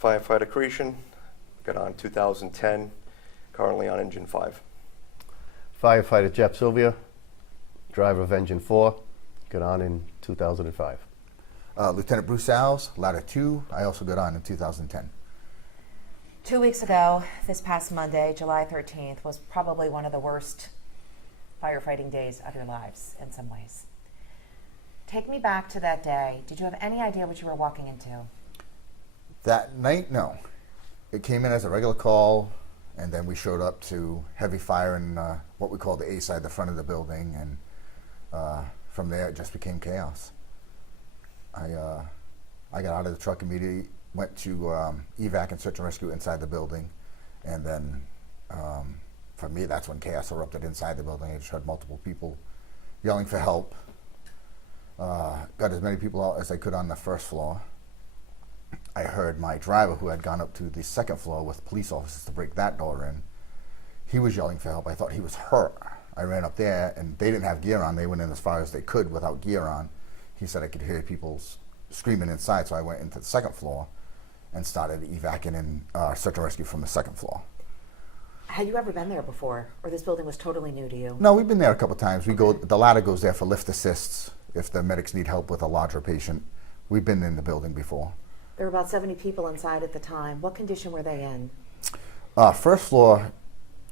firefighter creation. Got on 2010, currently on engine 5. Firefighter Jeff Sylvia, driver of engine 4, got on in 2005. Lieutenant Bruce Alves, ladder 2. I also got on in 2010. 2 weeks ago, this past Monday, July 13th, was probably one of the worst firefighting days of your lives in some ways. Take me back to that day. Did you have any idea what you were walking into? That night, no. It came in as a regular call, and then we showed up to heavy fire in what we call the A side, the front of the building, and from there it just became chaos. I got out of the truck immediately, went to evac and search and rescue inside the building, and then for me that's when chaos erupted inside the building. I just heard multiple people yelling for help. Got as many people out as I could on the first floor. I heard my driver, who had gone up to the second floor with police officers to break that door in, he was yelling for help. I thought he was hurt. I ran up there, and they didn't have gear on. They went in as far as they could without gear on. He said I could hear people screaming inside, so I went into the second floor and started evacuating and search and rescue from the second floor. Had you ever been there before, or this building was totally new to you? No, we've been there a couple times. The ladder goes there for lift assists if the medics need help with a larger patient. We've been in the building before. There were about 70 people inside at the time. What condition were they in? First floor,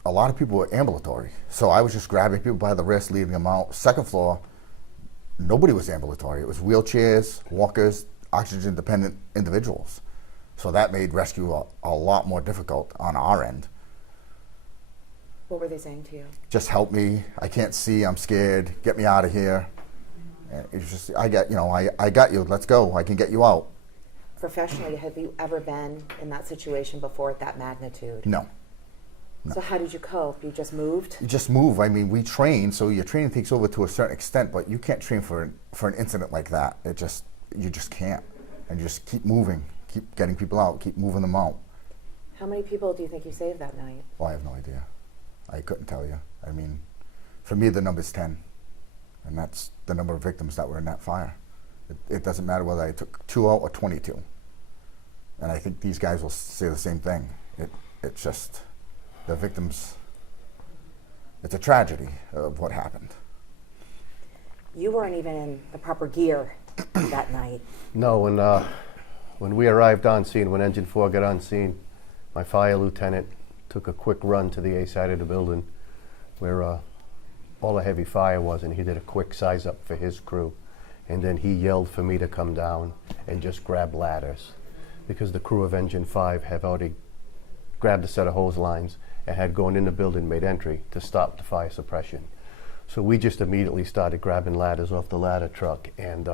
a lot of people were ambulatory. So I was just grabbing people by the wrist, leading them out. Second floor, nobody was ambulatory. It was wheelchairs, walkers, oxygen-dependent individuals. So that made rescue a lot more difficult on our end. What were they saying to you? Just help me. I can't see. I'm scared. Get me out of here. And it's just, I got you. Let's go. I can get you out. Professionally, have you ever been in that situation before at that magnitude? No. So how did you cope? You just moved? You just move. I mean, we train, so your training takes over to a certain extent, but you can't train for an incident like that. You just can't. And you just keep moving, keep getting people out, keep moving them out. How many people do you think you saved that night? Well, I have no idea. I couldn't tell you. I mean, for me, the number's 10, and that's the number of victims that were in that fire. It doesn't matter whether I took 2 out or 22. And I think these guys will say the same thing. It's just the victims. It's a tragedy of what happened. You weren't even in the proper gear that night. No, when we arrived on scene, when Engine 4 got on scene, my fire lieutenant took a quick run to the A side of the building where all the heavy fire was, and he did a quick size up for his crew. And then he yelled for me to come down and just grab ladders, because the crew of Engine 5 have already grabbed a set of hose lines and had gone in the building, made entry to stop the fire suppression. So we just immediately started grabbing ladders off the ladder truck, and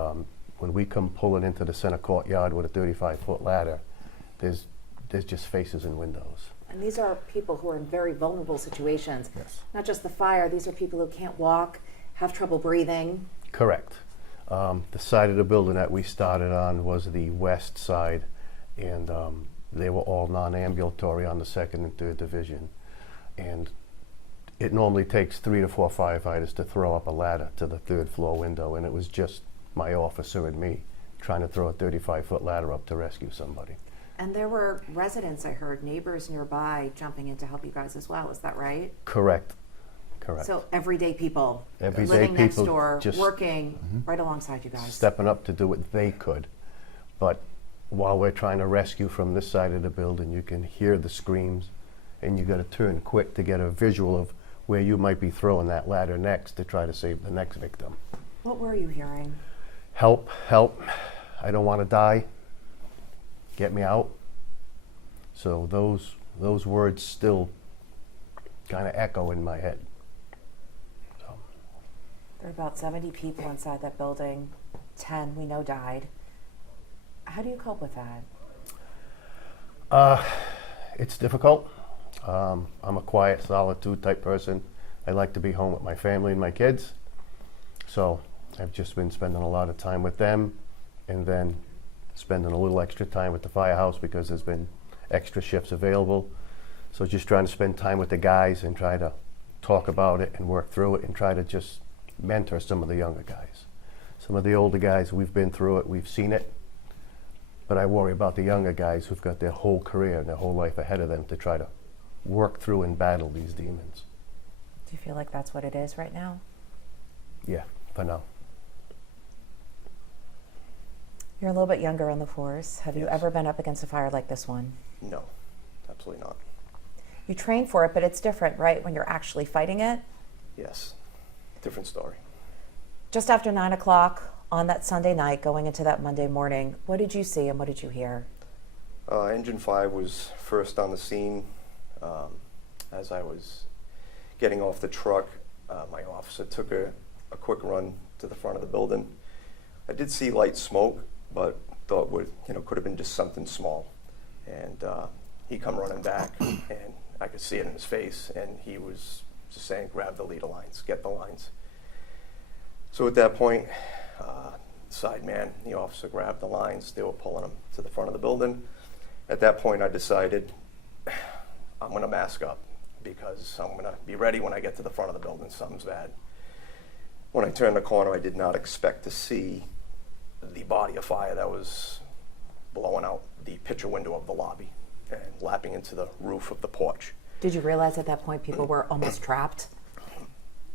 when we come pulling into the center courtyard with a 35-foot ladder, there's just faces and windows. And these are people who are in very vulnerable situations. Yes. Not just the fire, these are people who can't walk, have trouble breathing. Correct. The side of the building that we started on was the west side, and they were all non-ambulatory on the 2nd and 3rd Division. And it normally takes 3 to 4 firefighters to throw up a ladder to the 3rd floor window, and it was just my officer and me trying to throw a 35-foot ladder up to rescue somebody. And there were residents, I heard, neighbors nearby jumping in to help you guys as well. Is that right? Correct. So everyday people Everyday living next people door, just working right alongside you guys. stepping up to do what they could. But while we're trying to rescue from this side of the building, you can hear the screams, and you got to turn quick to get a visual of where you might be throwing that ladder next to try to save the next victim. What were you hearing? Help, help, I don't want to die, get me out. So those words still kind of echo in my head. There were about 70 people inside that building. 10 we know died. How do you cope with that? It's difficult. I'm a quiet, solitude type person. I like to be home with my family and my kids. So I've just been spending a lot of time with them, and then spending a little extra time with the firehouse because there's been extra shifts available. So just trying to spend time with the guys and try to talk about it and work through it and try to just mentor some of the younger guys. Some of the older guys, we've been through it, we've seen it, But I worry about the younger guys who've got their whole career and their whole life ahead of them to try to work through and battle these demons. Do you feel like that's what it is right now? Yeah, for now. You're a little bit younger on the force. Have you Yes. ever been up against a fire like this one? No, absolutely not. You train for it, but it's different, right, when you're actually fighting it? Yes, different story. Just after 9 o'clock on that Sunday night, going into that Monday morning, what did you see and what did you hear? Engine 5 was first on the scene. As I was getting off the truck, my officer took a quick run to the front of the building. I did see light smoke, but thought could have been just something small. And he come running back, and I could see it in his face, and he was just saying, grab the leader lines, get the lines. So at that point, side man, the officer grabbed the lines. They were pulling them to the front of the building. At that point, I decided I'm going to mask up because I'm going to be ready when I get to the front of the building. Something's bad. When I turned the corner, I did not expect to see the body of fire that was blowing out the picture window of the lobby and lapping into the roof of the porch. Did you realize at that point people were almost trapped?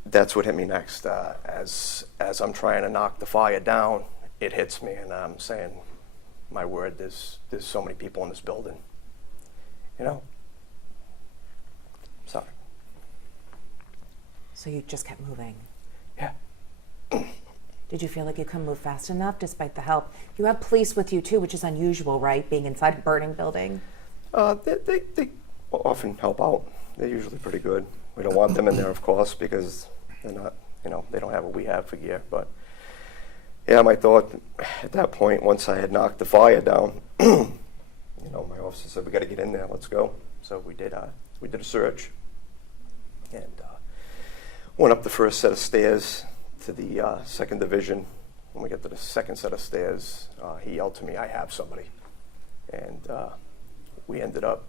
That's what hit me next. As I'm trying to knock the fire down, it hits me, and I'm saying, my word, there's so many people in this building. Sorry. So you just kept moving. Yeah. Did you feel like you couldn't move fast enough despite the help? You have police with you too, which is unusual, right? Being inside a burning building. They often help out. They're usually pretty good. We don't want them in there, of course, because they're not, they don't have what we have for gear. But yeah, my thought at that point, once I had knocked the fire down, my officer said, we got to get in there, let's go. So we did a search and went up the first set of stairs to the second division. When we get to the second set of stairs, he yelled to me, I have somebody. And we ended up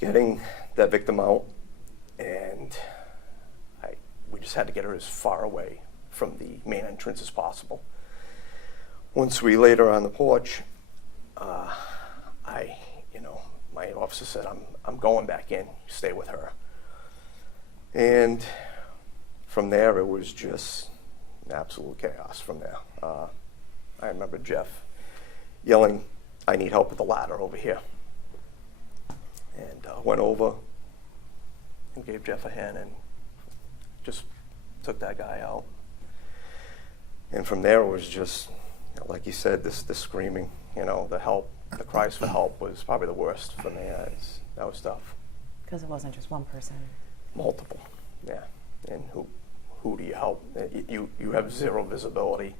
getting that victim out, and we just had to get her as far away from the main entrance as possible. Once we laid her on the porch, my officer said, I'm going back in, stay with her. And from there, it was just absolute chaos from there. I remember Jeff yelling, I need help with the ladder over here. And went over and gave Jeff a hand and just took that guy out. And from there, it was just, like you said, this screaming, the help, the cries for help was probably the worst for me. That was tough. Because it wasn't just one person. Multiple, yeah. And who do you help? You have zero visibility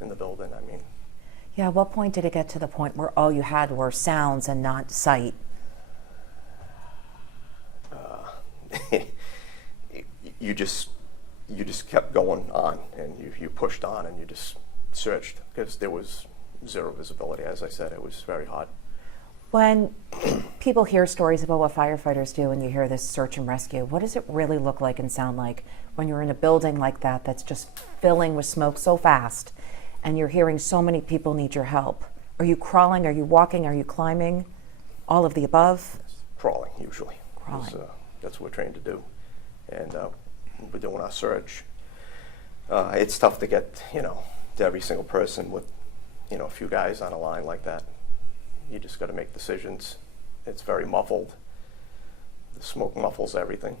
in the building. I mean. Yeah, at what point did it get to the point where all you had were sounds and not sight? You just kept going on, and you pushed on, and you just searched because there was zero visibility. As I said, it was very hot. When people hear stories about what firefighters do and you hear this search and rescue, what does it really look like and sound like when you're in a building like that that's just filling with smoke so fast and you're hearing so many people need your help? Are you crawling? Are you walking? Are you climbing? All of the above? Crawling, usually. Crawling. That's what we're trained to do. And we're doing our search. It's tough to get, to every single person with, a few guys on a line like that. You just got to make decisions. It's very muffled. The smoke muffles everything,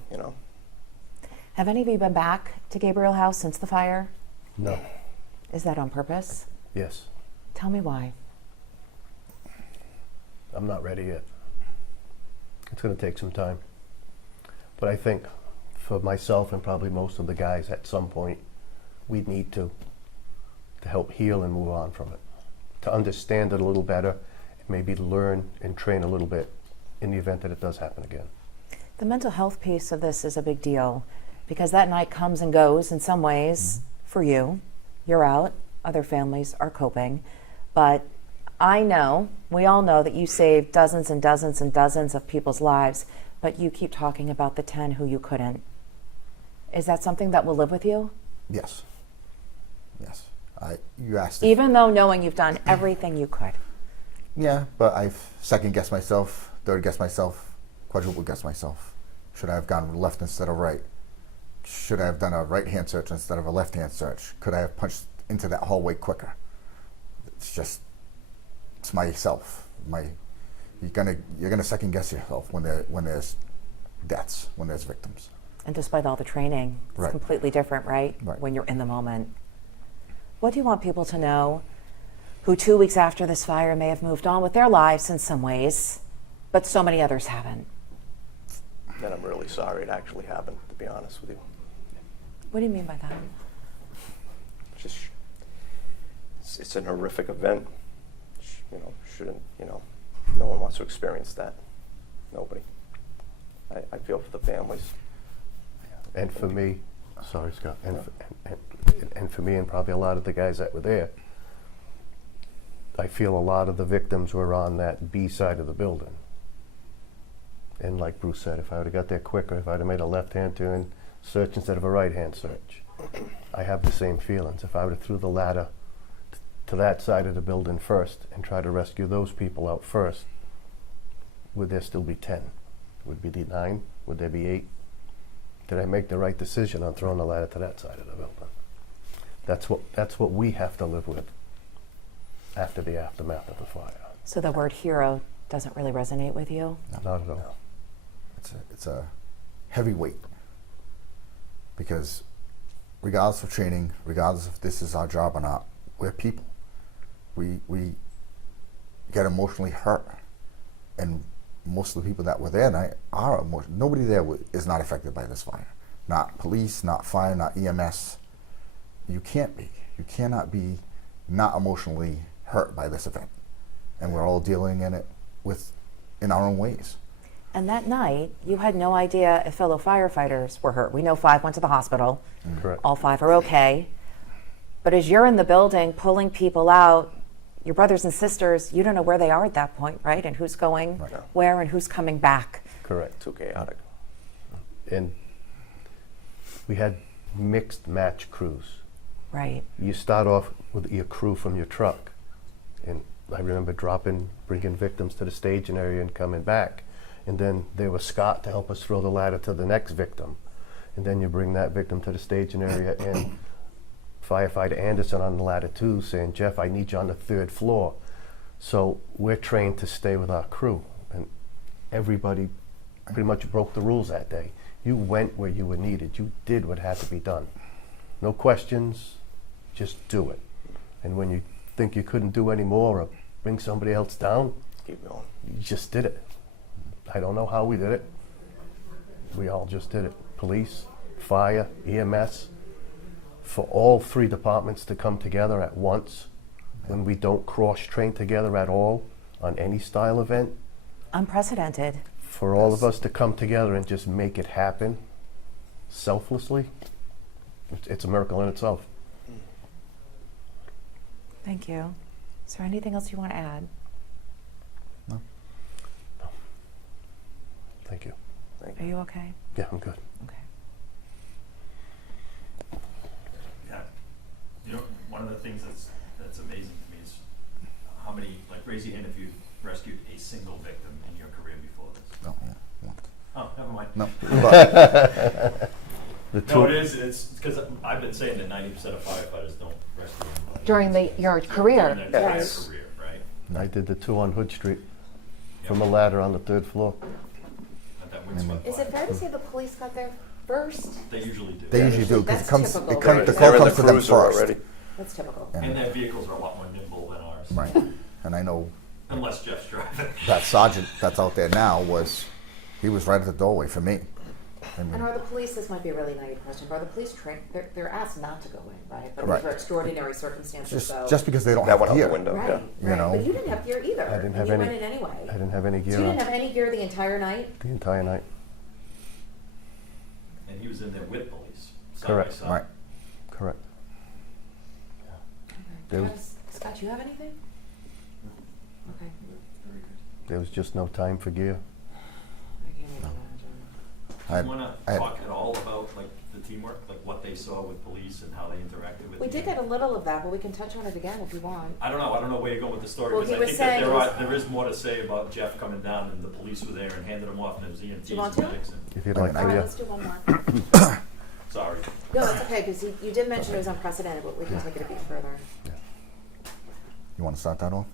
Have any of you been back to Gabriel House since the fire? No. Is that on purpose? Yes. Tell me why. I'm not ready yet. It's going to take some time. But I think for myself and probably most of the guys at some point, we need to help heal and move on from it. To understand it a little better, and maybe learn and train a little bit in the event that it does happen again. The mental health piece of this is a big deal because that night comes and goes in some ways for you. You're out, other families are coping, but I know, we all know that you saved dozens and dozens and dozens of people's lives, but you keep talking about the 10 who you couldn't. Is that something that will live with you? Yes. Yes. You asked. Even though knowing you've done everything you could. Yeah, but I've second-guessed myself, third-guessed myself, quadruple-guessed myself. Should I have gone left instead of right? Should I have done a right-hand search instead of a left-hand search? Could I have punched into that hallway quicker? It's myself. You're gonna second-guess yourself when there's deaths, when there's victims. And despite all the training, it's Right. completely different, right? Right. When you're in the moment. What do you want people to know who 2 weeks after this fire may have moved on with their lives in some ways, but so many others haven't? And I'm really sorry it actually happened, to be honest with you. What do you mean by that? Just, it's an horrific event. No one wants to experience that. Nobody. I feel for the families. And for me, sorry, Scott, and for me and probably a lot of the guys that were there, I feel a lot of the victims were on that B side of the building. And like Bruce said, if I would have got there quicker, if I would have made a left-hand turn search instead of a right-hand search, I have the same feelings. If I would have threw the ladder to that side of the building first and tried to rescue those people out first, would there still be 10? Would there be 9? Would there be 8? Did I make the right decision on throwing the ladder to that side of the building? That's what we have to live with after the aftermath of the fire. So the word hero doesn't really resonate with you? Not at all. It's a heavy weight, because regardless of training, regardless if this is our job or not, we're people. We get emotionally hurt, and most of the people that were there are emotional. Nobody there is not affected by this fire. Not police, not fire, not EMS. You can't be. You cannot be not emotionally hurt by this event, and we're all dealing in our own ways. And that night, you had no idea if fellow firefighters were hurt. We know 5 went to the hospital. Correct. All 5 are okay. But as you're in the building pulling people out, your brothers and sisters, you don't know where they are at that point, right? And who's going Right. where and who's coming back. Correct. Too chaotic. And we had mixed match crews. Right. You start off with your crew from your truck, and I remember bringing victims to the staging area and coming back, and then there was Scott to help us throw the ladder to the next victim, and then you bring that victim to the staging area, and firefighter Anderson on the ladder too, saying, "Jeff, I need you on the 3rd floor." So we're trained to stay with our crew, and everybody pretty much broke the rules that day. You went where you were needed. You did what had to be done. No questions, just do it. And when you think you couldn't do any more or bring somebody else down, Keep going. you just did it. I don't know how we did it. We all just did it. Police, fire, EMS. For all 3 departments to come together at once, when we don't cross-train together at all on any style event, Unprecedented. for all of us to come together and just make it happen selflessly, it's a miracle in itself. Thank you. Is there anything else you want to add? No. Thank you. Thank Are you okay? Yeah, I'm good. Okay. Yeah, one of the things that's amazing to me is how many, raise your hand if you've rescued a single victim in your career before this. No, yeah. Oh, never mind. No. But The No, two, it's because I've been saying that 90% of firefighters don't rescue anybody. During your career. During their entire Yes. career, right? I did the 2 on Hood Street from a Yep. ladder on the 3rd floor. At that Woonsocket Is it fire. fair to say the police got there first? They usually do. they usually do, because That's it comes, typical. the They're call in comes the to them cruiser first. already. That's typical. Yeah. And their vehicles are a lot more nimble than ours. Right. And I know Unless Jeff's driving. that sergeant that's out there now he was right at the doorway for me. I mean, And are the police, this might be a really naive question, but are the police trained, they're asked not to go in, right? But Right. for extraordinary circumstances, so. just because they don't That have went out the gear. window. Right, Yeah. You right, know. but you didn't have gear either. I didn't and have you any- went in anyway. I didn't have any So gear you on didn't have any gear the entire night? the entire night. And he was in there with police. Side Correct. by side. Right. Correct. Okay. There was- Scott, you have anything? Okay. There was just no time for gear. I can't even imagine. I Do you want I to talk at all about the teamwork, like what they saw with police and how they interacted with We the did get a little of that, but we can touch on it again if you want. I don't know where you're going with the story, Well, because he I was think that saying it was- there is more to say about Jeff coming down and the police were there and handed him off and it was EMTs Do you want and to? medics and, If you'd I like mean, All to, right, yeah. let's do one more. sorry. No, it's okay, because you did mention it was unprecedented, but we can take it a bit further. You want to start that off?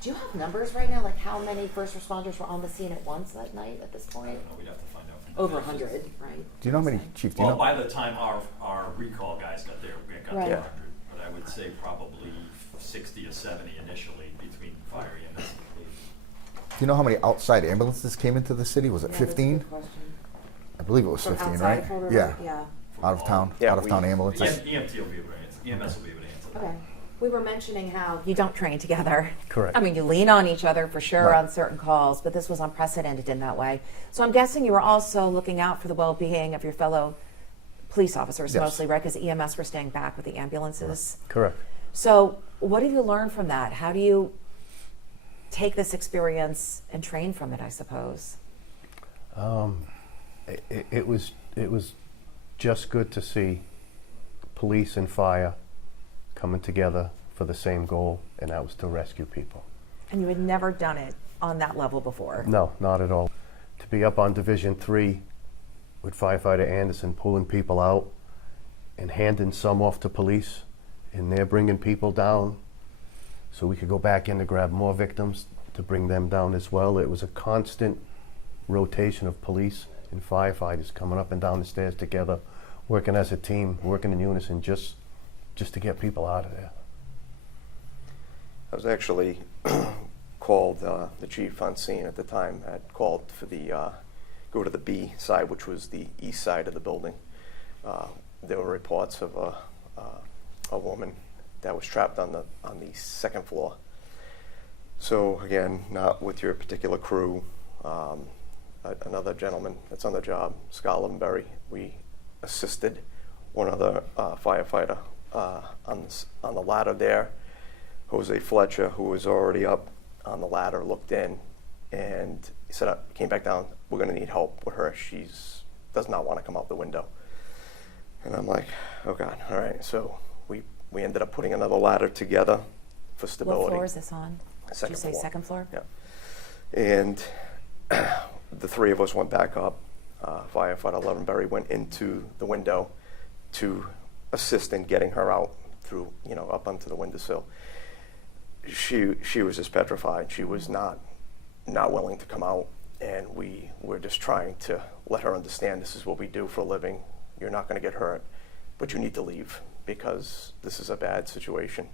Do you have numbers right now, like how many first responders were on the scene at once that night at this I point? don't know, we'd have to find out. from Over them. 100, right? Do you know how many, Chief? Do you Well, know? by the time our recall guys got there, we got Right. to 100, but I would say probably 60 or 70 initially between fire EMS and police. Do you know how many outside ambulances came into the city? Was it Yeah, that's a 15? good question. I believe it was From 15, outside, right? if I remember, Yeah. Yeah. Out of town, Yeah, out of town we- ambulances. EMT will be able to answer, EMS will be able to answer that. Okay. We were mentioning how you don't train together. Correct. I mean, you lean on each other for sure Right. on certain calls, but this was unprecedented in that way. So I'm guessing you were also looking out for the well-being of your fellow police officers Yes. mostly, right? Because EMS were staying back with the ambulances. Correct. So what have you learned from that? How do you take this experience and train from it, I suppose? It was just good to see police and fire coming together for the same goal, and that was to rescue people. And you had never done it on that level before. No, not at all. To be up on Division 3 with firefighter Anderson pulling people out and handing some off to police, and they're bringing people down so we could go back in to grab more victims to bring them down as well. It was a constant rotation of police and firefighters coming up and down the stairs together, working as a team, working in unison just to get people out of there. I was actually called, the chief on scene at the time had called for the, go to the B side, which was the east side of the building. There were reports of a woman that was trapped on the second floor. So again, not with your particular crew, another gentleman that's on the job, Scott Levenberry, we assisted one other firefighter on the ladder there. Jose Fletcher, who was already up on the ladder, looked in and he said, came back down, we're gonna need help with her. Does not wanna come out the window. And I'm like, oh God, all right. So we ended up putting another ladder together for stability. What floor is this on? Second Did you say floor. second floor? Yeah. And the three of us went back up. Firefighter Levenberry went into the window to assist in getting her out through, up onto the windowsill. She was just petrified. She was not willing to come out, and we were just trying to let her understand this is what we do for a living. You're not going to get hurt, but you need to leave because this is a bad situation.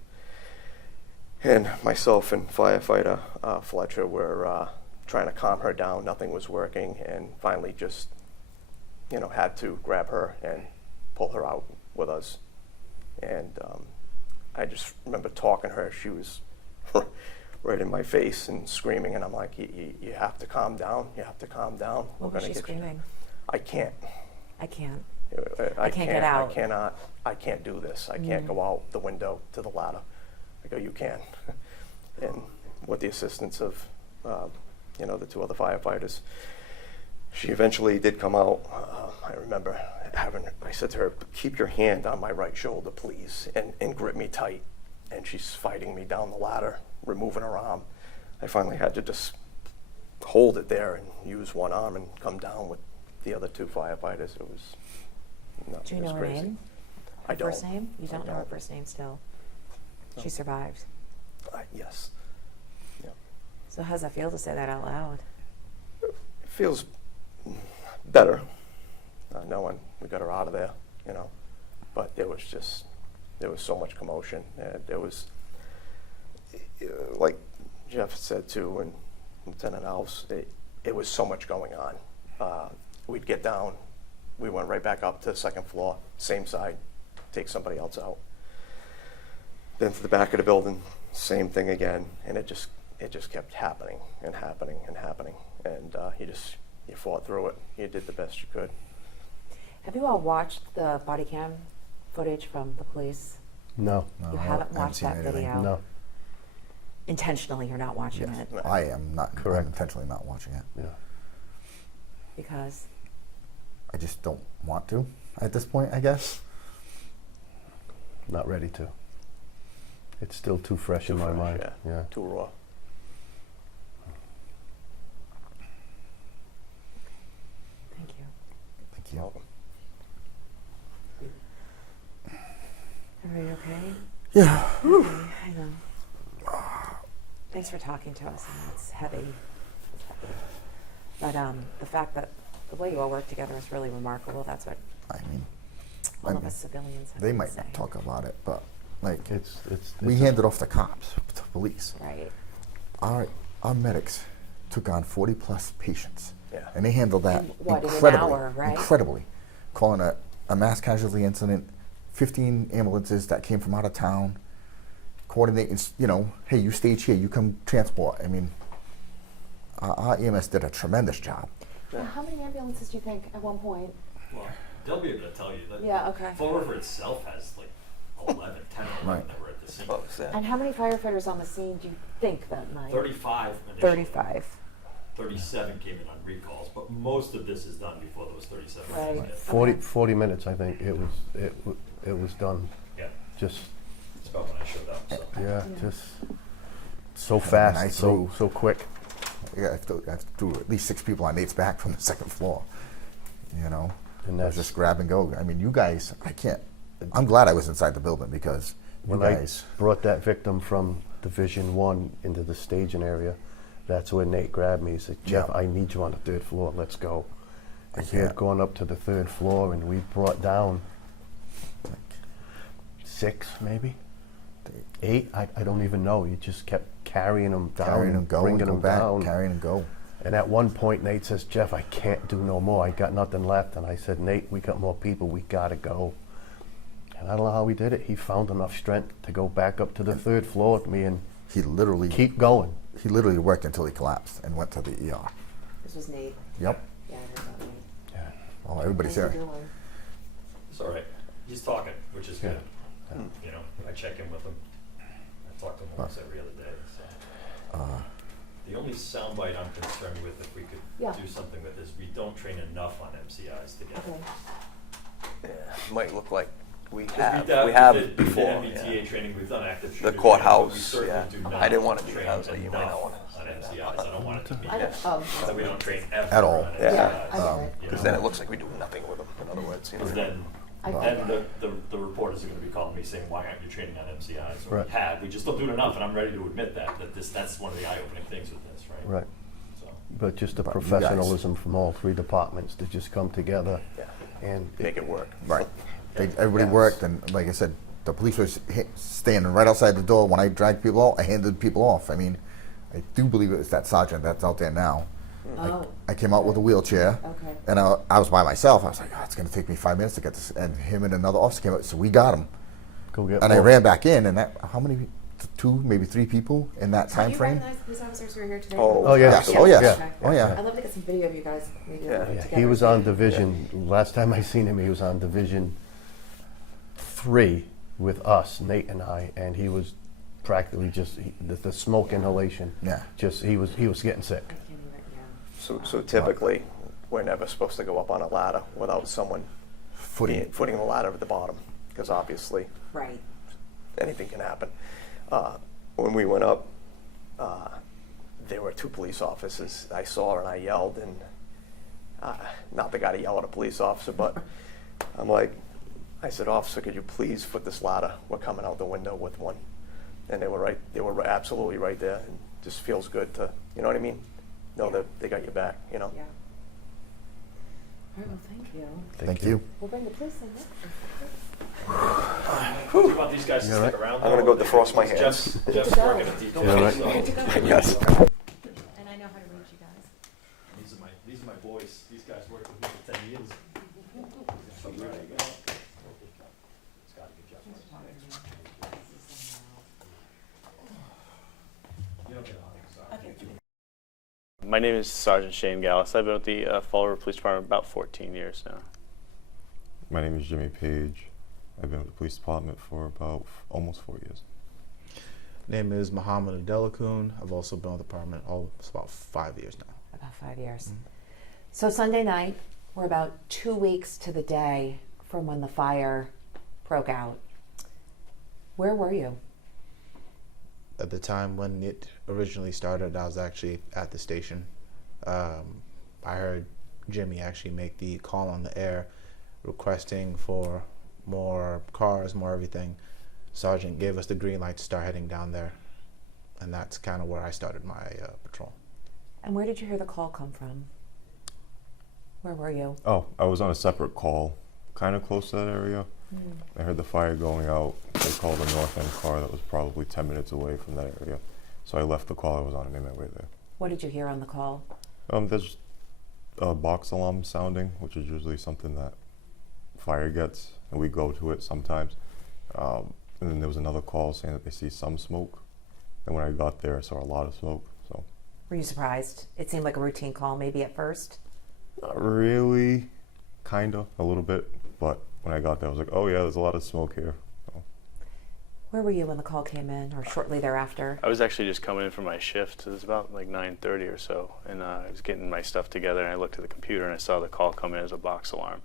And myself and firefighter Fletcher were trying to calm her down. Nothing was working, and finally just, had to grab her and pull her out with us. And I just remember talking to her. She was right in my face and screaming, and I'm like, you have to calm down. You have to calm down. What was she screaming? I can't. I can't. I can't get out. I can't do this. I can't go out the window to the ladder. I go, you can. And with the assistance of, the two other firefighters, she eventually did come out. I remember I said to her, keep your hand on my right shoulder, please, and grip me tight. And she's fighting me down the ladder, removing her arm. I finally had to just hold it there and use one arm and come down with the other two firefighters. It was nuts. Do you It was know her crazy. name? I don't. First name? You I don't know her don't. first name still. No. She survived. Yes. Yeah. So how does that feel to say that out loud? It feels better knowing we got her out of there, But there was so much commotion. There was, like Jeff said too, and Lieutenant House, it was so much going on. We'd get down, we went right back up to the second floor, same side, take somebody else out. Then to the back of the building, same thing again, and it just kept happening and happening and happening, and you fought through it. You did the best you could. Have you all watched the body cam footage from the police? No, You haven't watched seen that anything. video? no, Intentionally, you're not watching Yes. it I am not. Correct. I'm intentionally not watching it. yeah. because I just don't want to. at this point, I guess. Not ready to. It's still too fresh Too in my fresh, mind. yeah. Yeah. Too raw. Thank you. Thank you. Welcome. Everybody okay? Yeah. Okay, I know. Thanks for talking to us. I know it's heavy. But the fact that the way you all work together is really remarkable. That's what I mean, all of us civilians have they to might say. not talk about it, but like It's we it's a- handed off the cops to police. Right. Our medics took on 40 plus patients, Yeah. and they handled that In what, in an incredibly, hour, right? incredibly. Calling a mass casualty incident, 15 ambulances that came from out of town, coordinating. You know, hey, you stage here, you come transport. I mean, our EMS did a tremendous job. Now, how many ambulances do you think at one point? Well, they'll be able to tell you that. Yeah, okay. Fall River itself has like 10 or 11 Right. that were at the scene. Close, yeah. And how many firefighters on the scene do you think that night? 35 initially. 35. 37 came in on recalls, but most of this is done before those 37. Right. Yeah. 40 minutes, I think. It was done. Yeah, Just it's about when I showed up. So. yeah, Yeah. just so I fast, threw- so quick. Yeah, I have to do at least 6 people on Nate's back from the second floor. You know, And it was that's just grab and go. I mean, you guys, I can't. I'm glad I was inside the building because you when guys. I brought that victim from Division 1 into the staging area. That's when Nate grabbed me. He said, "Jeff, Yeah. I need you on the 3rd floor. Let's go." I And he had can't. gone up to the 3rd floor, and we brought down Like, 6, maybe 8. I don't even know. You just kept carrying them down, carrying them, go, bringing and go them back, down. carrying and go. And at one point, Nate says, "Jeff, I can't do no more. I got nothing left." And I said, "Nate, we got more people. We gotta go." And I don't know how he did it. He found enough strength to go back up to the 3rd floor with me and He literally keep going. He literally worked until he collapsed and went to the ER. This was Nate. Yep. Yeah, I heard about Nate. Yeah. Oh, everybody's How's he there. doing? It's all right. He's talking, which is good. Yeah. You know, I check in with him. I talk to him once every other day. So. The only soundbite I'm concerned with, if we could Yeah. do something with, is we don't train enough on MCIs together. Okay. Yeah, it might look like we 'Cause have. we We have did before. MBTA Yeah. training, we've done active The shooter training, courthouse, but we certainly yeah. do not I didn't want to do train that, so you might not enough want on to. MCIs. I don't want it to be I don't, that we don't train ever At all. on Yeah. Yeah, I MCIs. get it. you Because know? then it looks like we do nothing with them, in other words. You know? Because then Right. the reporters are going to be calling me saying, "Why aren't you training on MCIs?" Or Right. we had, we just don't do it enough, and I'm ready to admit that's one of the eye-opening things with this, right? Right. So. But just the But you guys- professionalism from all 3 departments to just come together Yeah. and Make it work. Right. Everybody Yes. worked, and like I said, the police was standing right outside the door. When I dragged people out, I handed people off. I mean, I do believe it was that sergeant that's out there now. Oh, I came out with a wheelchair, okay. and I was by myself. I was like, oh, it's going to take me 5 minutes to get this. And him and another officer came out, so we got him. go get And I more. ran back in, and how many? 2, maybe 3 people in that time Do you frame. recognize the police officers who are here today? Oh, yeah. Yes. Oh, yes. Okay. Oh, yeah. I'd love to get some video of you guys. Maybe Yeah. Yeah, together. he was on Division. Last time I seen him, he was on Division 3 with us, Nate and I, and he was practically just the smoke inhalation. Yeah. Just he was getting sick. I can't even, yeah. So typically, we're never supposed to go up on a ladder without someone Footing. footing the ladder at the bottom, because obviously Right. anything can happen. When we went up, there were 2 police officers. I saw her and I yelled, and not the guy to yell at a police officer, but I'm like, I said, "Officer, could you please foot this ladder? We're coming out the window with one." And they were right. They were absolutely right there. And just feels good to, you know what I mean? Know that they got your back. You know. Yeah. All right, well, thank you. Thank you. We'll bring the police in next. Do you want these guys to You all stick right? around? I'm gonna go defrost my hands. Jeff's to go. working at the. You all right? Good to go. Yes. And I know how to reach you guys. These are my boys. These guys worked with me for 10 years. My name is Sergeant Shane Gallus. I've been with the Fall River Police Department about 14 years now. My name is Jimmy Page. I've been with the police department for about almost 4 years. Name is Muhammad Adelakun. I've also been with the department it's about 5 years now. About 5 years. So Sunday night, we're about 2 weeks to the day from when the fire broke out. Where were you? At the time when it originally started, I was actually at the station. I heard Jimmy actually make the call on the air requesting for more cars, more everything. Sergeant gave us the green light to start heading down there, and that's kind of where I started my patrol. And where did you hear the call come from? Where were you? Oh, I was on a separate call, kind of close to that area. I heard the fire going out. They called a north end car that was probably 10 minutes away from that area. So I left the call I was on and made my way there. What did you hear on the call? There's a box alarm sounding, which is usually something that fire gets, and we go to it sometimes. And then there was another call saying that they see some smoke. And when I got there, I saw a lot of smoke. So. Were you surprised? It seemed like a routine call maybe at first. Not really, kind of, a little bit. But when I got there, I was like, oh yeah, there's a lot of smoke here. So. Where were you when the call came in, or shortly thereafter? I was actually just coming in from my shift. It was about like 9:30 or so, and I was getting my stuff together, and I looked at the computer, and I saw the call come in as a box alarm.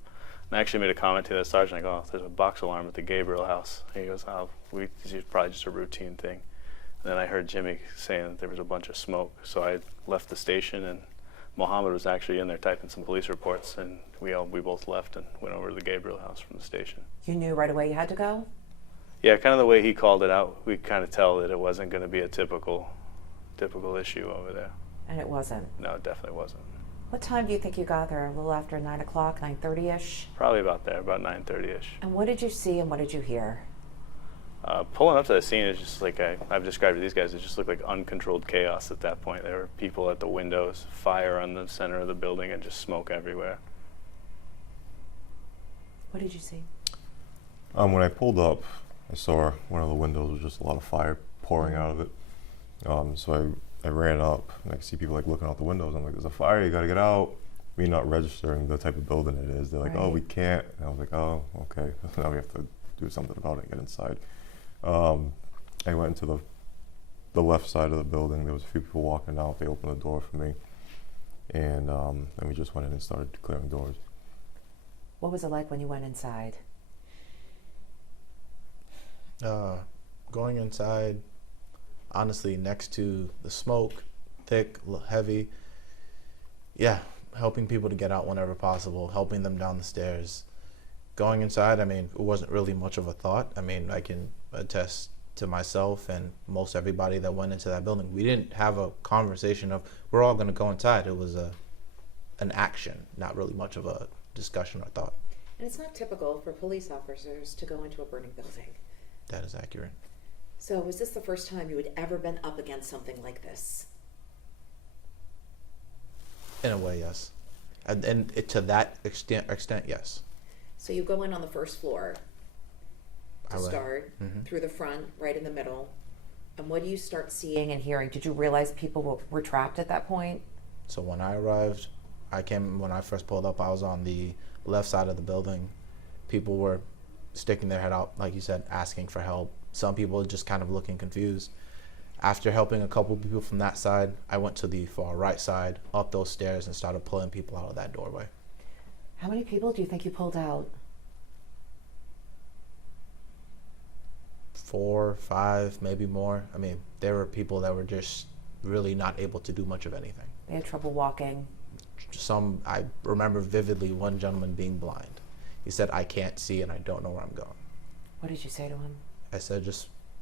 And I actually made a comment to the sergeant. I go, oh, there's a box alarm at the Gabriel House. And he goes, oh, it's probably just a routine thing. And then I heard Jimmy saying that there was a bunch of smoke. So I left the station, and Mohammed was actually in there typing some police reports, and we both left and went over to the Gabriel House from the station. You knew right away you had to go? Yeah, kind of the way he called it out, we kind of tell that it wasn't going to be a typical issue over there. And it wasn't? No, it definitely wasn't. What time do you think you got there? A little after 9 o'clock, 9:30ish? Probably about there, about 9:30ish. And what did you see and what did you hear? Pulling up to the scene is just like I've described to these guys, it just looked like uncontrolled chaos at that point. There were people at the windows, fire on the center of the building, and just smoke everywhere. What did you see? When I pulled up, I saw one of the windows was just a lot of fire pouring out of it. So I ran up, and I could see people like looking out the windows. I'm like, there's a fire, you gotta get out. Me not registering the type of building it is. They're like, oh, we can't. And I was like, oh, okay. Now we have to do something about it and get inside. I went into the left side of the building. There was a few people walking out. They opened the door for me. And then we just went in and started clearing doors. What was it like when you went inside? Going inside, honestly, next to the smoke, thick, heavy. Yeah, helping people to get out whenever possible, helping them down the stairs. Going inside, I mean, it wasn't really much of a thought. I mean, I can attest to myself and most everybody that went into that building. We didn't have a conversation of, we're all going to go inside. It was an action, not really much of a discussion or thought. And it's not typical for police officers to go into a burning building. That is accurate. So was this the first time you had ever been up against something like this? In a way, yes. And to that extent, yes. So you go in on the first floor to start, Mm-hmm. through the front, right in the middle. And what do you start seeing? Seeing and hearing, did you realize people were trapped at that point? So when I arrived, when I first pulled up, I was on the left side of the building. People were sticking their head out, like you said, asking for help. Some people just kind of looking confused. After helping a couple people from that side, I went to the far right side, up those stairs, and started pulling people out of that doorway. How many people do you think you pulled out? 4, 5, maybe more. I mean, there were people that were just really not able to do much of anything. They had trouble walking. Some, I remember vividly one gentleman being blind. He said, I can't see and I don't know where I'm going. What did you say to him? I said,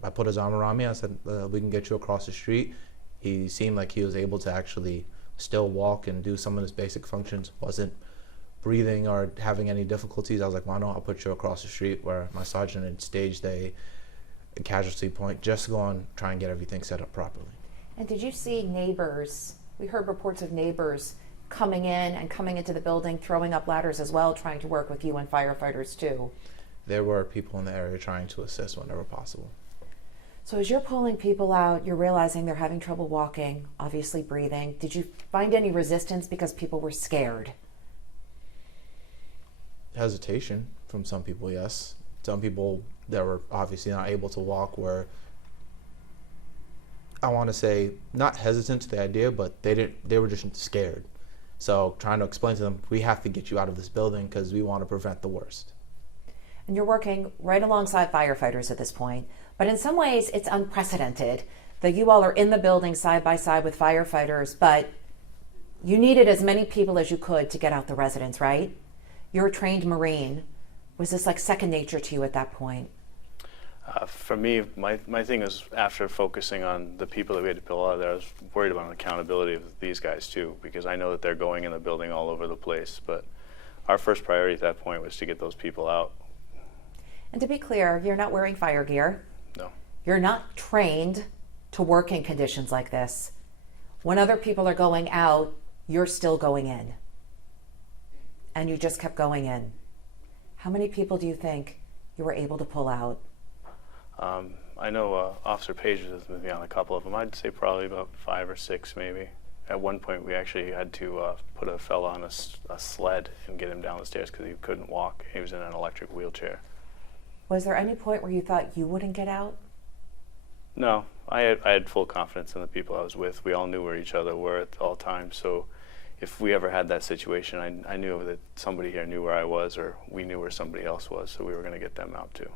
I put his arm around me. I said, we can get you across the street. He seemed like he was able to actually still walk and do some of his basic functions. Wasn't breathing or having any difficulties. I was like, why not? I'll put you across the street, where my sergeant had staged a casualty point just to go and try and get everything set up properly. And did you see neighbors? We heard reports of neighbors coming in and coming into the building, throwing up ladders as well, trying to work with you and firefighters too. There were people in the area trying to assist whenever possible. So as you're pulling people out, you're realizing they're having trouble walking, obviously breathing. Did you find any resistance because people were scared? Hesitation from some people, yes. Some people that were obviously not able to walk were, I want to say, not hesitant to the idea, but they were just scared. So trying to explain to them, we have to get you out of this building because we want to prevent the worst. and you're working right alongside firefighters at this point. But in some ways, it's unprecedented that you all are in the building side by side with firefighters, but you needed as many people as you could to get out the residents, right? You're a trained Marine. Was this like second nature to you at that point? For me, my thing is, after focusing on the people that we had to pull out of there, I was worried about accountability of these guys too, because I know that they're going in the building all over the place. But our first priority at that point was to get those people out. And to be clear, you're not wearing fire gear. No. You're not trained to work in conditions like this. When other people are going out, you're still going in. And you just kept going in. How many people do you think you were able to pull out? I know Officer Page was with me on a couple of them. I'd say probably about 5 or 6 maybe. At one point we actually had to put a fella on a sled and get him down the stairs because he couldn't walk. He was in an electric wheelchair. Was there any point where you thought you wouldn't get out? No, I had full confidence in the people I was with. We all knew where each other were at all times. So if we ever had that situation, I knew that somebody here knew where I was, or we knew where somebody else was, so we were going to get them out too.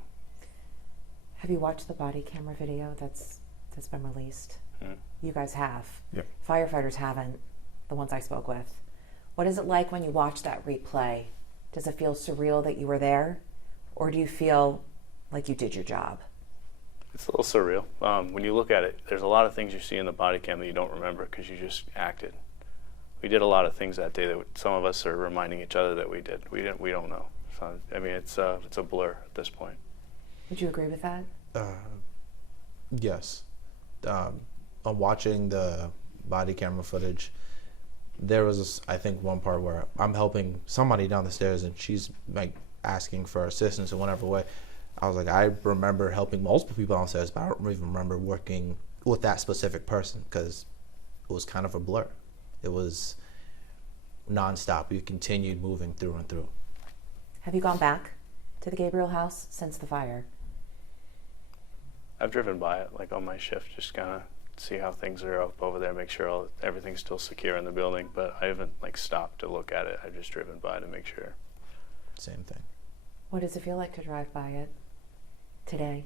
Have you watched the body camera video that's been released? You guys have. Yep. Firefighters haven't, the ones I spoke with. What is it like when you watch that replay? Does it feel surreal that you were there? Or do you feel like you did your job? It's a little surreal. When you look at it, there's a lot of things you see in the body cam that you don't remember because you just acted. We did a lot of things that day that some of us are reminding each other that we did. We don't know. So, I mean, it's a blur at this point. Would you agree with that? Yes. On watching the body camera footage, there was, I think, one part where I'm helping somebody down the stairs and she's like asking for assistance in whatever way. I was like, I remember helping multiple people downstairs, but I don't even remember working with that specific person because it was kind of a blur. It was nonstop. We continued moving through and through. Have you gone back to the Gabriel House since the fire? I've driven by it, like on my shift, just kind of see how things are up over there, make sure everything's still secure in the building, but I haven't like stopped to look at it. I've just driven by to make sure. Same thing. What does it feel like to drive by it today?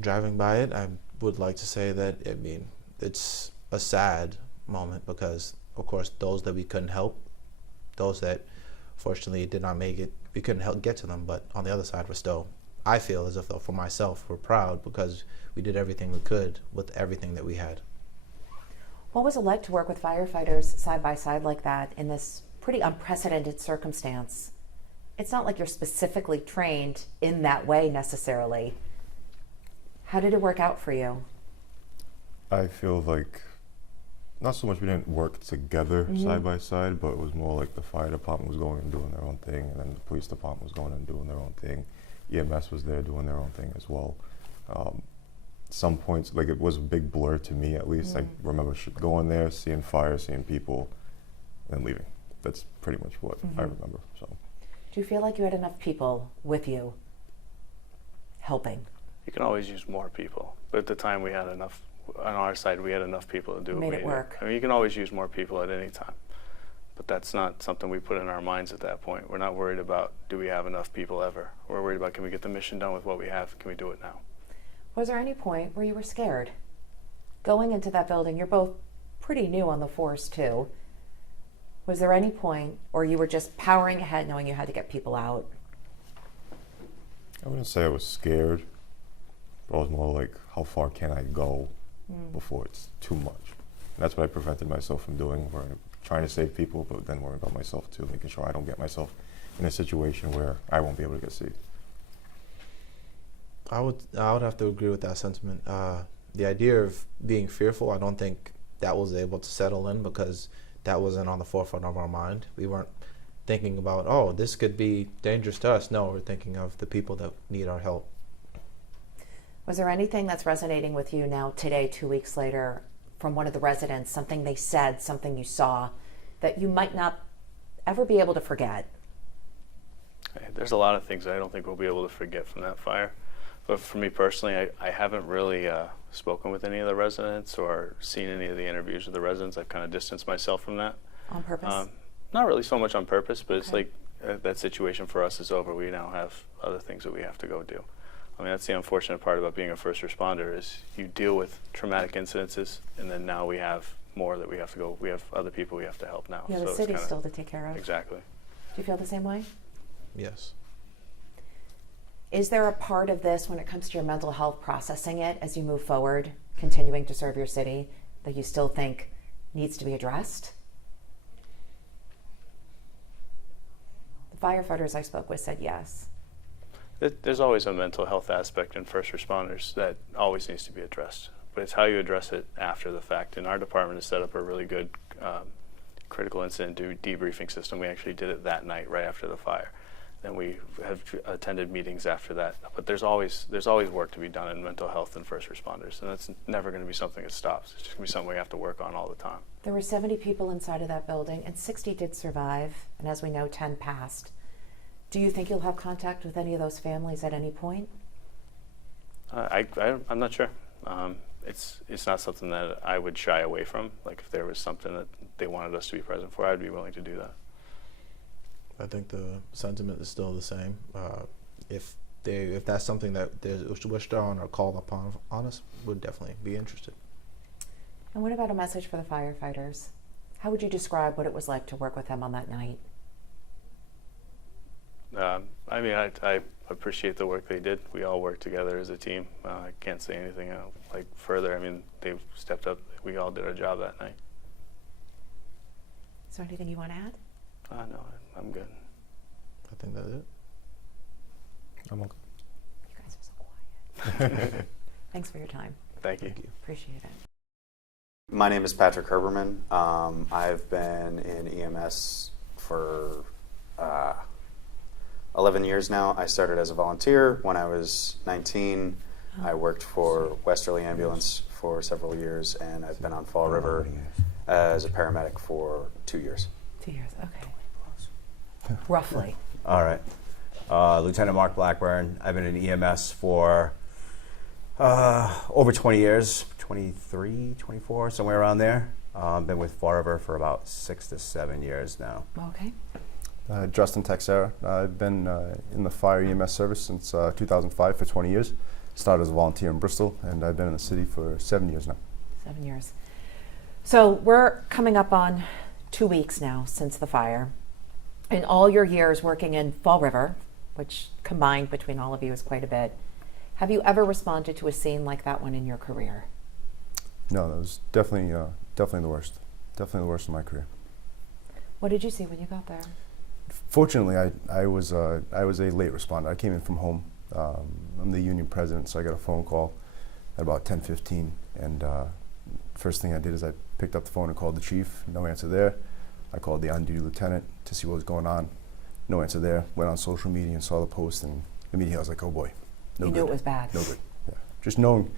Driving by it, I would like to say that, I mean, it's a sad moment because, of course, those that we couldn't help, those that fortunately did not make it, we couldn't help get to them, but on the other side, we're still, I feel as if, though, for myself, we're proud because we did everything we could with everything that we had. What was it like to work with firefighters side by side like that in this pretty unprecedented circumstance? It's not like you're specifically trained in that way necessarily. How did it work out for you? I feel like not so much we didn't work together side by side, but it was more like the fire department was going and doing their own thing, and then the police department was going and doing their own thing. EMS was there doing their own thing as well. Some points, like it was a big blur to me at least. I remember going there, seeing fire, seeing people, and leaving. That's pretty much what I remember. So, do you feel like you had enough people with you helping? You can always use more people, but at the time we had enough. On our side, we had enough people to do Made it work. I mean, you can always use more people at any time, but that's not something we put in our minds at that point. We're not worried about, do we have enough people ever? We're worried about, can we get the mission done with what we have? Can we do it now? Was there any point where you were scared? Going into that building, you're both pretty new on the force too. Was there any point or you were just powering ahead knowing you had to get people out? I wouldn't say I was scared, but I was more like, how far can I go before it's too much? And that's what I prevented myself from doing, where I'm trying to save people, but then worrying about myself too, making sure I don't get myself in a situation where I won't be able to get saved. I would have to agree with that sentiment. The idea of being fearful, I don't think that was able to settle in because that wasn't on the forefront of our mind. We weren't thinking about, oh, this could be dangerous to us. No, we're thinking of the people that need our help. Was there anything that's resonating with you now today, 2 weeks later, from one of the residents, something they said, something you saw that you might not ever be able to forget? There's a lot of things I don't think we'll be able to forget from that fire. But for me personally, I haven't really spoken with any of the residents or seen any of the interviews with the residents. I've kind of distanced myself from that. On purpose? Not really so much on purpose, but it's Okay. like that situation for us is over. We now have other things that we have to go do. I mean, that's the unfortunate part about being a first responder is you deal with traumatic incidences, and then now we have more that we have to go. We have other people we have to help now. Yeah, so the it's city's kinda- still to take care of. Exactly. Do you feel the same way? Yes. Is there a part of this when it comes to your mental health processing it as you move forward, continuing to serve your city, that you still think needs to be addressed? The firefighters I spoke with said yes. There's always a mental health aspect in first responders that always needs to be addressed, but it's how you address it after the fact. And our department has set up a really good critical incident debriefing system. We actually did it that night right after the fire. Then we have attended meetings after that. But there's always work to be done in mental health and first responders, and that's never going to be something that stops. It's just going to be something we have to work on all the time. There were 70 people inside of that building, and 60 did survive, and as we know, 10 passed. Do you think you'll have contact with any of those families at any point? I'm not sure. It's not something that I would shy away from. Like if there was something that they wanted us to be present for, I'd be willing to do that. I think the sentiment is still the same. If that's something that they wished on or called upon on us, would definitely be interested. And what about a message for the firefighters? How would you describe what it was like to work with them on that night? I mean, I appreciate the work they did. We all worked together as a team. I can't say anything like further. I mean, they've stepped up. We all did our job that night. Is there anything you want to add? No, I'm good. I think that's it. I'm okay. You guys are so quiet. Thanks for your time. Thank you. Appreciate it. My name is Patrick Herberman. I've been in EMS for 11 years now. I started as a volunteer when I was 19. I worked for Westerly Ambulance for several years, and I've been on Fall River as a paramedic for 2 years. 2 years, okay. Roughly. All right. Lieutenant Mark Blackburn. I've been in EMS for over 20 years, 23, 24, somewhere around there. Been with Fall River for about 6 to 7 years now. Okay. Justin Texera. I've been in the fire EMS service since 2005 for 20 years. Started as a volunteer in Bristol, and I've been in the city for 7 years now. 7 years. So we're coming up on 2 weeks now since the fire. In all your years working in Fall River, which combined between all of you is quite a bit, have you ever responded to a scene like that one in your career? No, that was definitely the worst. Definitely the worst in my career. What did you see when you got there? Fortunately, I was a late responder. I came in from home. I'm the union president, so I got a phone call at about 10:15, and first thing I did is I picked up the phone and called the chief. No answer there. I called the on-duty lieutenant to see what was going on. No answer there. Went on social media and saw the post, and immediately I was like, "Oh boy, no You good. knew it was bad. No good." Yeah. Just knowing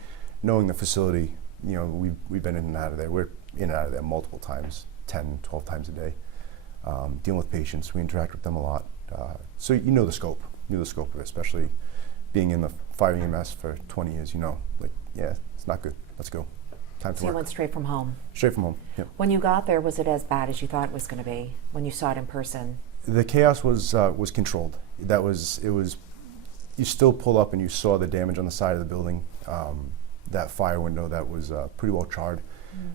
the facility, you know, we've been in and out of there. We're in and out of there multiple times, 10, 12 times a day. Dealing with patients, we interact with them a lot. So you know the scope. You know the scope of it, especially being in the fire EMS for 20 years. You know, like, yeah, it's not good. Let's go. Time to So you work. went straight from home. Straight from home. Yep. When you got there, was it as bad as you thought it was going to be when you saw it in person? The chaos was controlled. It was. You still pull up and you saw the damage on the side of the building. That fire window that was pretty well charred.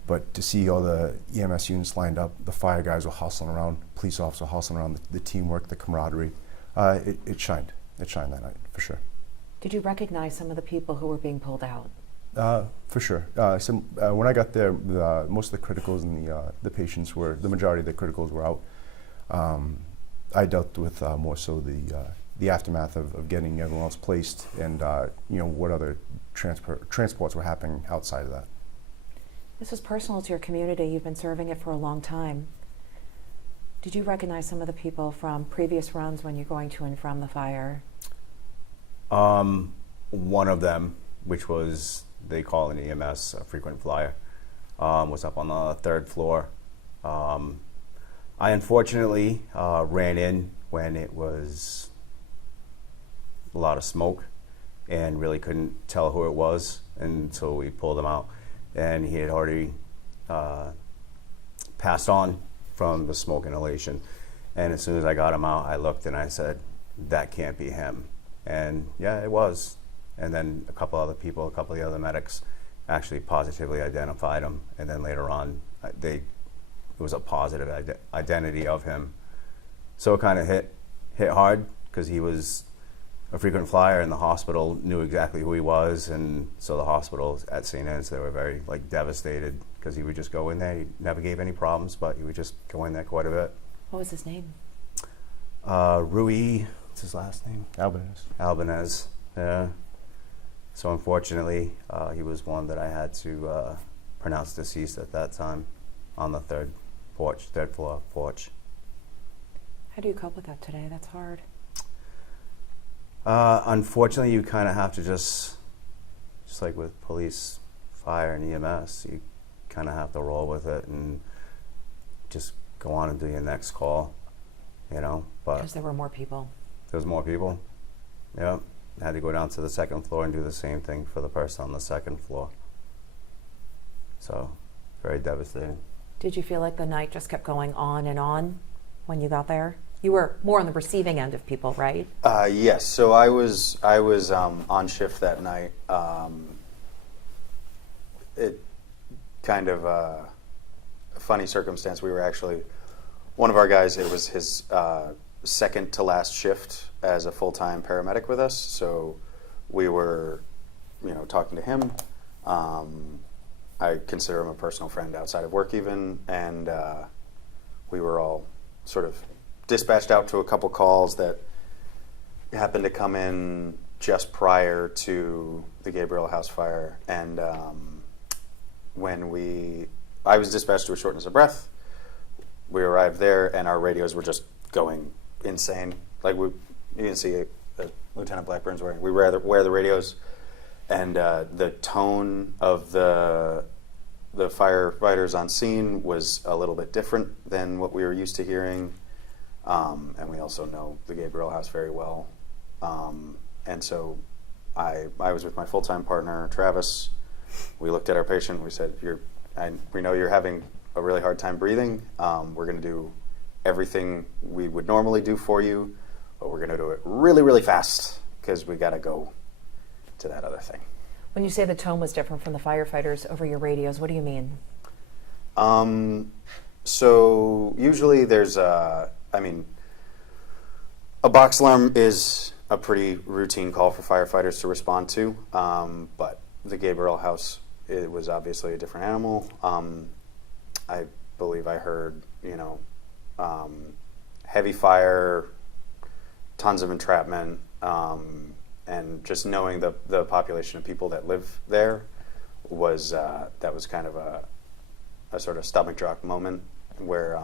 But to see all the EMS units lined up, the fire guys were hustling around, police officers hustling around, the teamwork, the camaraderie, it shined. It shined that night, for sure. Did you recognize some of the people who were being pulled out? For sure. When I got there, most of the criticals and the patients the majority of the criticals were out. I dealt with more so the aftermath of getting everyone else placed and what other transports were happening outside of that. This was personal to your community. You've been serving it for a long time. Did you recognize some of the people from previous runs when you're going to and from the fire? One of them, which was, they call an EMS, a frequent flyer, was up on the 3rd floor. I unfortunately ran in when it was a lot of smoke and really couldn't tell who it was until we pulled him out. And he had already passed on from the smoke inhalation. And as soon as I got him out, I looked and I said, that can't be him. And yeah, it was. And then a couple of the other medics actually positively identified him. And then later on, it was a positive identity of him. So it kind of hit hard because he was a frequent flyer, and the hospital knew exactly who he was. And so the hospital at St. Anne's, they were very devastated because he would just go in there. He never gave any problems, but he would just go in there quite a bit. What was his name? Rui, what's his last name? Albanese, yeah. So unfortunately, he was one that I had to pronounce deceased at that time on the third floor porch. How do you cope with that today? That's hard. Unfortunately, you kind of have to just like with police, fire, and EMS, you kind of have to roll with it and just go on and do your next call, But Because there were more people. There was more people, yeah. I had to go down to the second floor and do the same thing for the person on the second floor. So, very devastating. Did you feel like the night just kept going on and on when you got there? You were more on the receiving end of people, right? Yes. So I was on shift that night. It kind of a funny circumstance. We were actually one of our guys. It was his second to last shift as a full-time paramedic with us. So we were, talking to him. I consider him a personal friend outside of work, even, and we were all sort of dispatched out to a couple calls that happened to come in just prior to the Gabriel House fire. And I was dispatched to a shortness of breath. We arrived there, and our radios were just going insane. You can see Lieutenant Blackburn's wearing. We wear the radios, and the tone of the firefighters on scene was a little bit different than what we were used to hearing. And we also know the Gabriel House very well. And so I was with my full-time partner, Travis. We looked at our patient. We said, we know you're having a really hard time breathing. We're going to do everything we would normally do for you, but we're going to do it really, really fast because we got to go to that other thing. When you say the tone was different from the firefighters over your radios, what do you mean? So usually there's a box alarm is a pretty routine call for firefighters to respond to, but the Gabriel House, it was obviously a different animal. I believe I heard, heavy fire, tons of entrapment, and just knowing the population of people that live there was that was kind of a sort of stomach drop moment where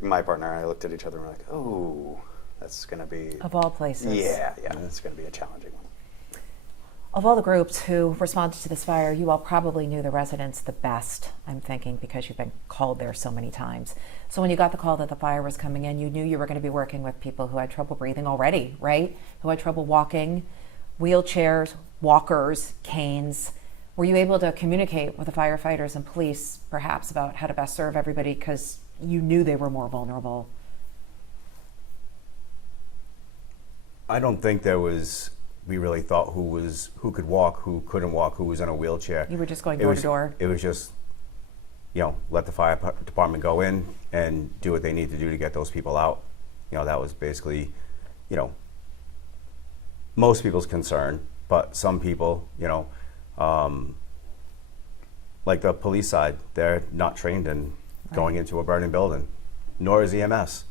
my partner and I looked at each other and were like, oh, that's going to be... Of all places. Yeah, that's going to be a challenging one. Of all the groups who responded to this fire, you all probably knew the residents the best, I'm thinking, because you've been called there so many times. So when you got the call that the fire was coming in, you knew you were going to be working with people who had trouble breathing already, right? Who had trouble walking, wheelchairs, walkers, canes. Were you able to communicate with the firefighters and police, perhaps, about how to best serve everybody because you knew they were more vulnerable? I don't think we really thought who could walk, who couldn't walk, who was in a wheelchair. You were just going door to door? It was just, let the fire department go in and do what they need to do to get those people out. That was basically, most people's concern, but some people, like the police side, they're not trained in going into a burning building, nor is EMS.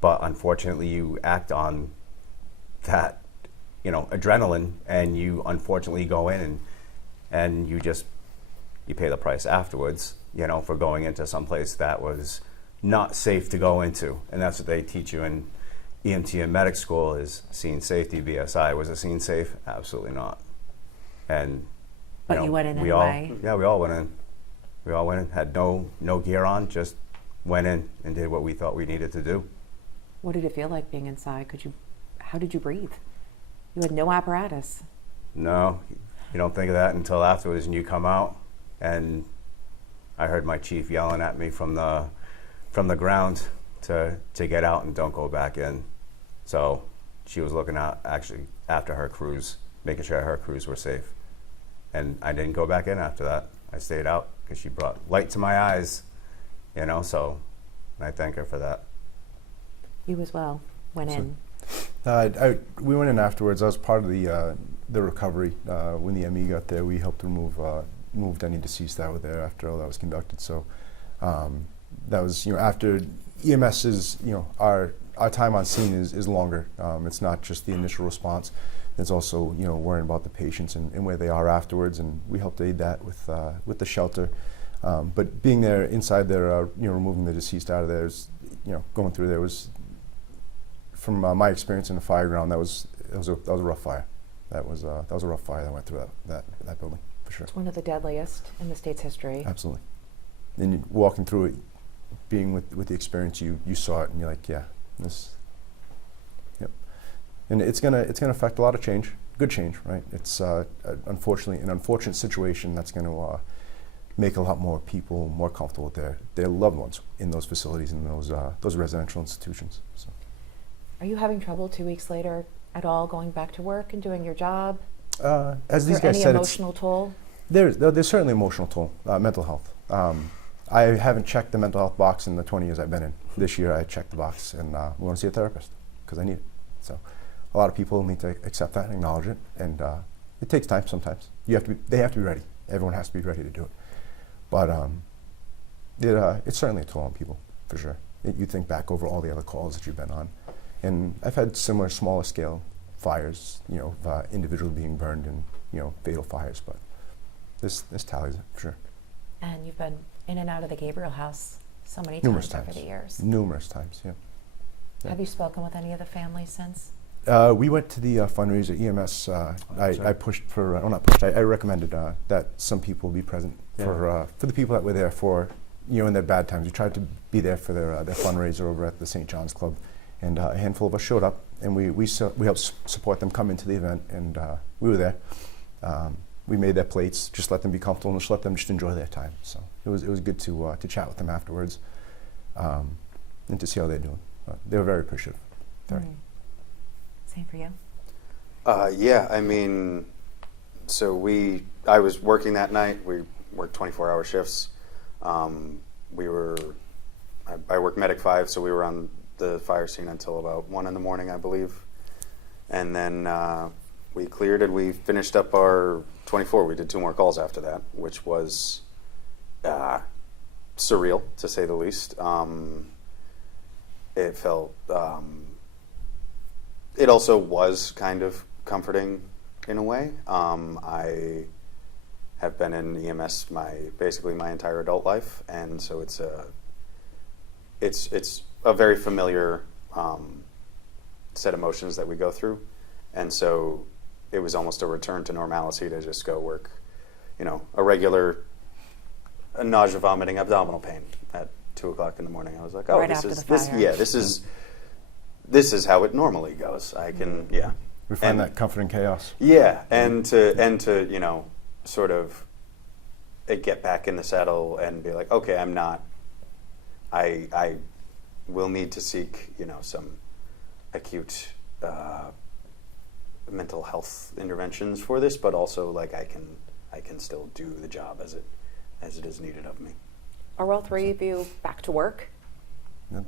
But unfortunately, you act on that, adrenaline, and you unfortunately go in and you pay the price afterwards, for going into some place that was not safe to go into. And that's what they teach you in EMT and medic school is scene safety, BSI. Was the scene safe? Absolutely not. And But you went in we anyway. We all went in. We all went in, had no gear on, just went in and did what we thought we needed to do. What did it feel like being inside? How did you breathe? You had no apparatus. No, you don't think of that until afterwards, and you come out, and I heard my chief yelling at me from the ground to get out and don't go back in. So she was looking out actually after her crews, making sure her crews were safe. And I didn't go back in after that. I stayed out because she brought light to my eyes, you know, so I thank her for that. You as well went in. We went in afterwards. I was part of the recovery. When the ME got there, we helped moved any deceased that were there after all that was conducted. So that was, after EMS is, our time on scene is longer. It's not just the initial response. It's also, worrying about the patients and where they are afterwards, and we helped aid that with the shelter. But being there inside there, removing the deceased out of there, going through there was, from my experience in the fire ground, that was a rough fire. That was a rough fire that went through that building, for sure. It's one of the deadliest in the state's history. Absolutely. And you, walking through it, being with the experience, you saw it, and you're like, yeah, this. Yep. And it's gonna affect a lot of change, good change, right? It's unfortunately an unfortunate situation that's gonna make a lot more people more comfortable with their loved ones in those facilities and those residential institutions. So. Are you having trouble 2 weeks later at all going back to work and doing your job? As these guys any said, emotional toll? There's certainly emotional toll, mental health. I haven't checked the mental health box in the 20 years I've been in. This year I checked the box, and we want to see a therapist because I need it. So a lot of people need to accept that and acknowledge it, and it takes time sometimes. They have to be ready. Everyone has to be ready to do it. But it's certainly a toll on people, for sure. You think back over all the other calls that you've been on. And I've had similar, smaller scale fires, individually being burned and, fatal fires, but this tallies it, for sure. And you've been in and out of the Gabriel House so many Numerous times over the years. Numerous times, yeah. Have you spoken with any of the families since? We went to the fundraiser, EMS. I pushed for, not pushed, I recommended that some people be present for the people that were there for, in their bad times. We tried to be there for their fundraiser over at the St. John's Club. And a handful of us showed up, and we helped support them come into the event, and we were there. We made their plates, just let them be comfortable, and just let them just enjoy their time. So it was good to chat with them afterwards, and to see how they're doing. They were very appreciative. Very. Same for you? Yeah, I mean, I was working that night. We worked 24-hour shifts. I worked Medic 5, so we were on the fire scene until about 1 a.m, I believe. And then we cleared and we finished up our 24. We did 2 more calls after that, which was surreal, to say the least. It felt, it also was kind of comforting in a way. I have been in EMS basically my entire adult life, and so it's a very familiar set of emotions that we go through, and so it was almost a return to normalcy to just go work, a regular nausea, vomiting, abdominal pain at 2:00 in the morning. I was like, oh, right after the fire. this is how it normally goes. I can, yeah. We find that comfort in chaos. Yeah, and to sort of get back in the saddle and be like, okay, I'm not. I will need to seek, some acute mental health interventions for this, but also like I can still do the job as it is needed of me. Are all 3 of you back to work?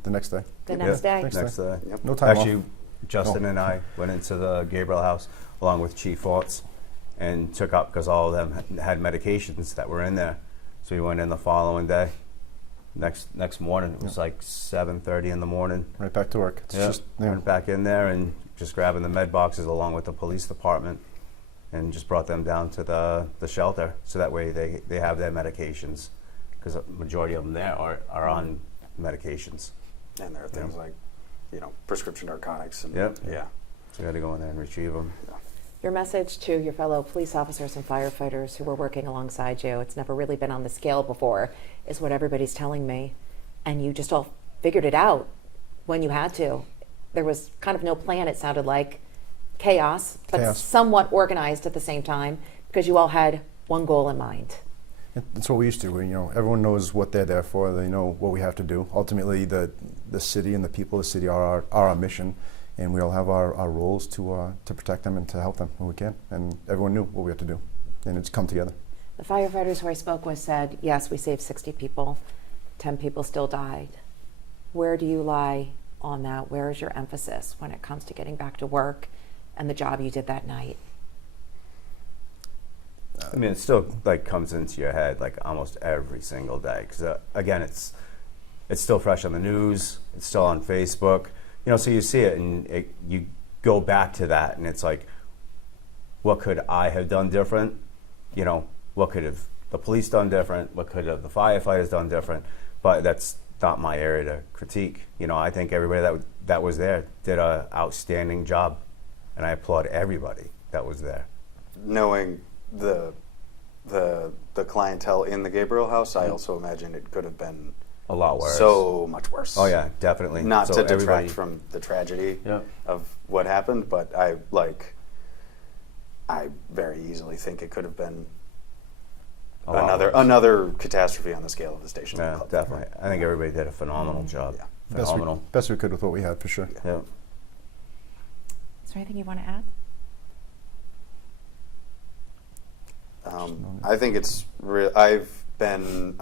The next day. The next day? Next day. Yep. No time Actually, off. Justin and I went into the Gabriel House along with Chief Orts and took up because all of them had medications that were in there. So we went in the following day. Next morning, it was like 7:30 in the morning. Right back to work. It's just, went back in there and just grabbing the med boxes along with the police department and just brought them down to the shelter so that way they have their medications because the majority of them there are on medications. And there are things like, prescription narcotics. And Yep. Yeah. So you got to go in there and retrieve them. Yeah. Your message to your fellow police officers and firefighters who were working alongside you, it's never really been on the scale before, is what everybody's telling me. And you just all figured it out when you had to. There was kind of no plan, it sounded like. Chaos, but somewhat organized at the same time because you all had one goal in mind. It's what we used to. Everyone knows what they're there for. They know what we have to do. Ultimately, the city and the people of the city are our mission, and we all have our roles to protect them and to help them when we can. And everyone knew what we had to do, and it's come together. The firefighters who I spoke with said, yes, we saved 60 people, 10 people still died. Where do you lie on that? Where is your emphasis when it comes to getting back to work and the job you did that night? I mean, it still comes into your head almost every single day because again, it's still fresh on the news. It's still on Facebook. So you see it and you go back to that, and it's like, what could I have done different? What could have the police done different? What could have the firefighters done different? But that's not my area to critique. I think everybody that was there did an outstanding job, and I applaud everybody that was there. Knowing the clientele in the Gabriel House, I also imagine it could have been a lot worse. So much worse. Oh yeah, definitely. Not so to detract from the tragedy of what happened, but I very easily think it could have been another catastrophe on the scale of the station. Yeah, definitely. I think everybody did a phenomenal job. Yeah. Phenomenal. Best we could with what we had, for sure. Yeah. Is there anything you want to add? I think it's real. I've been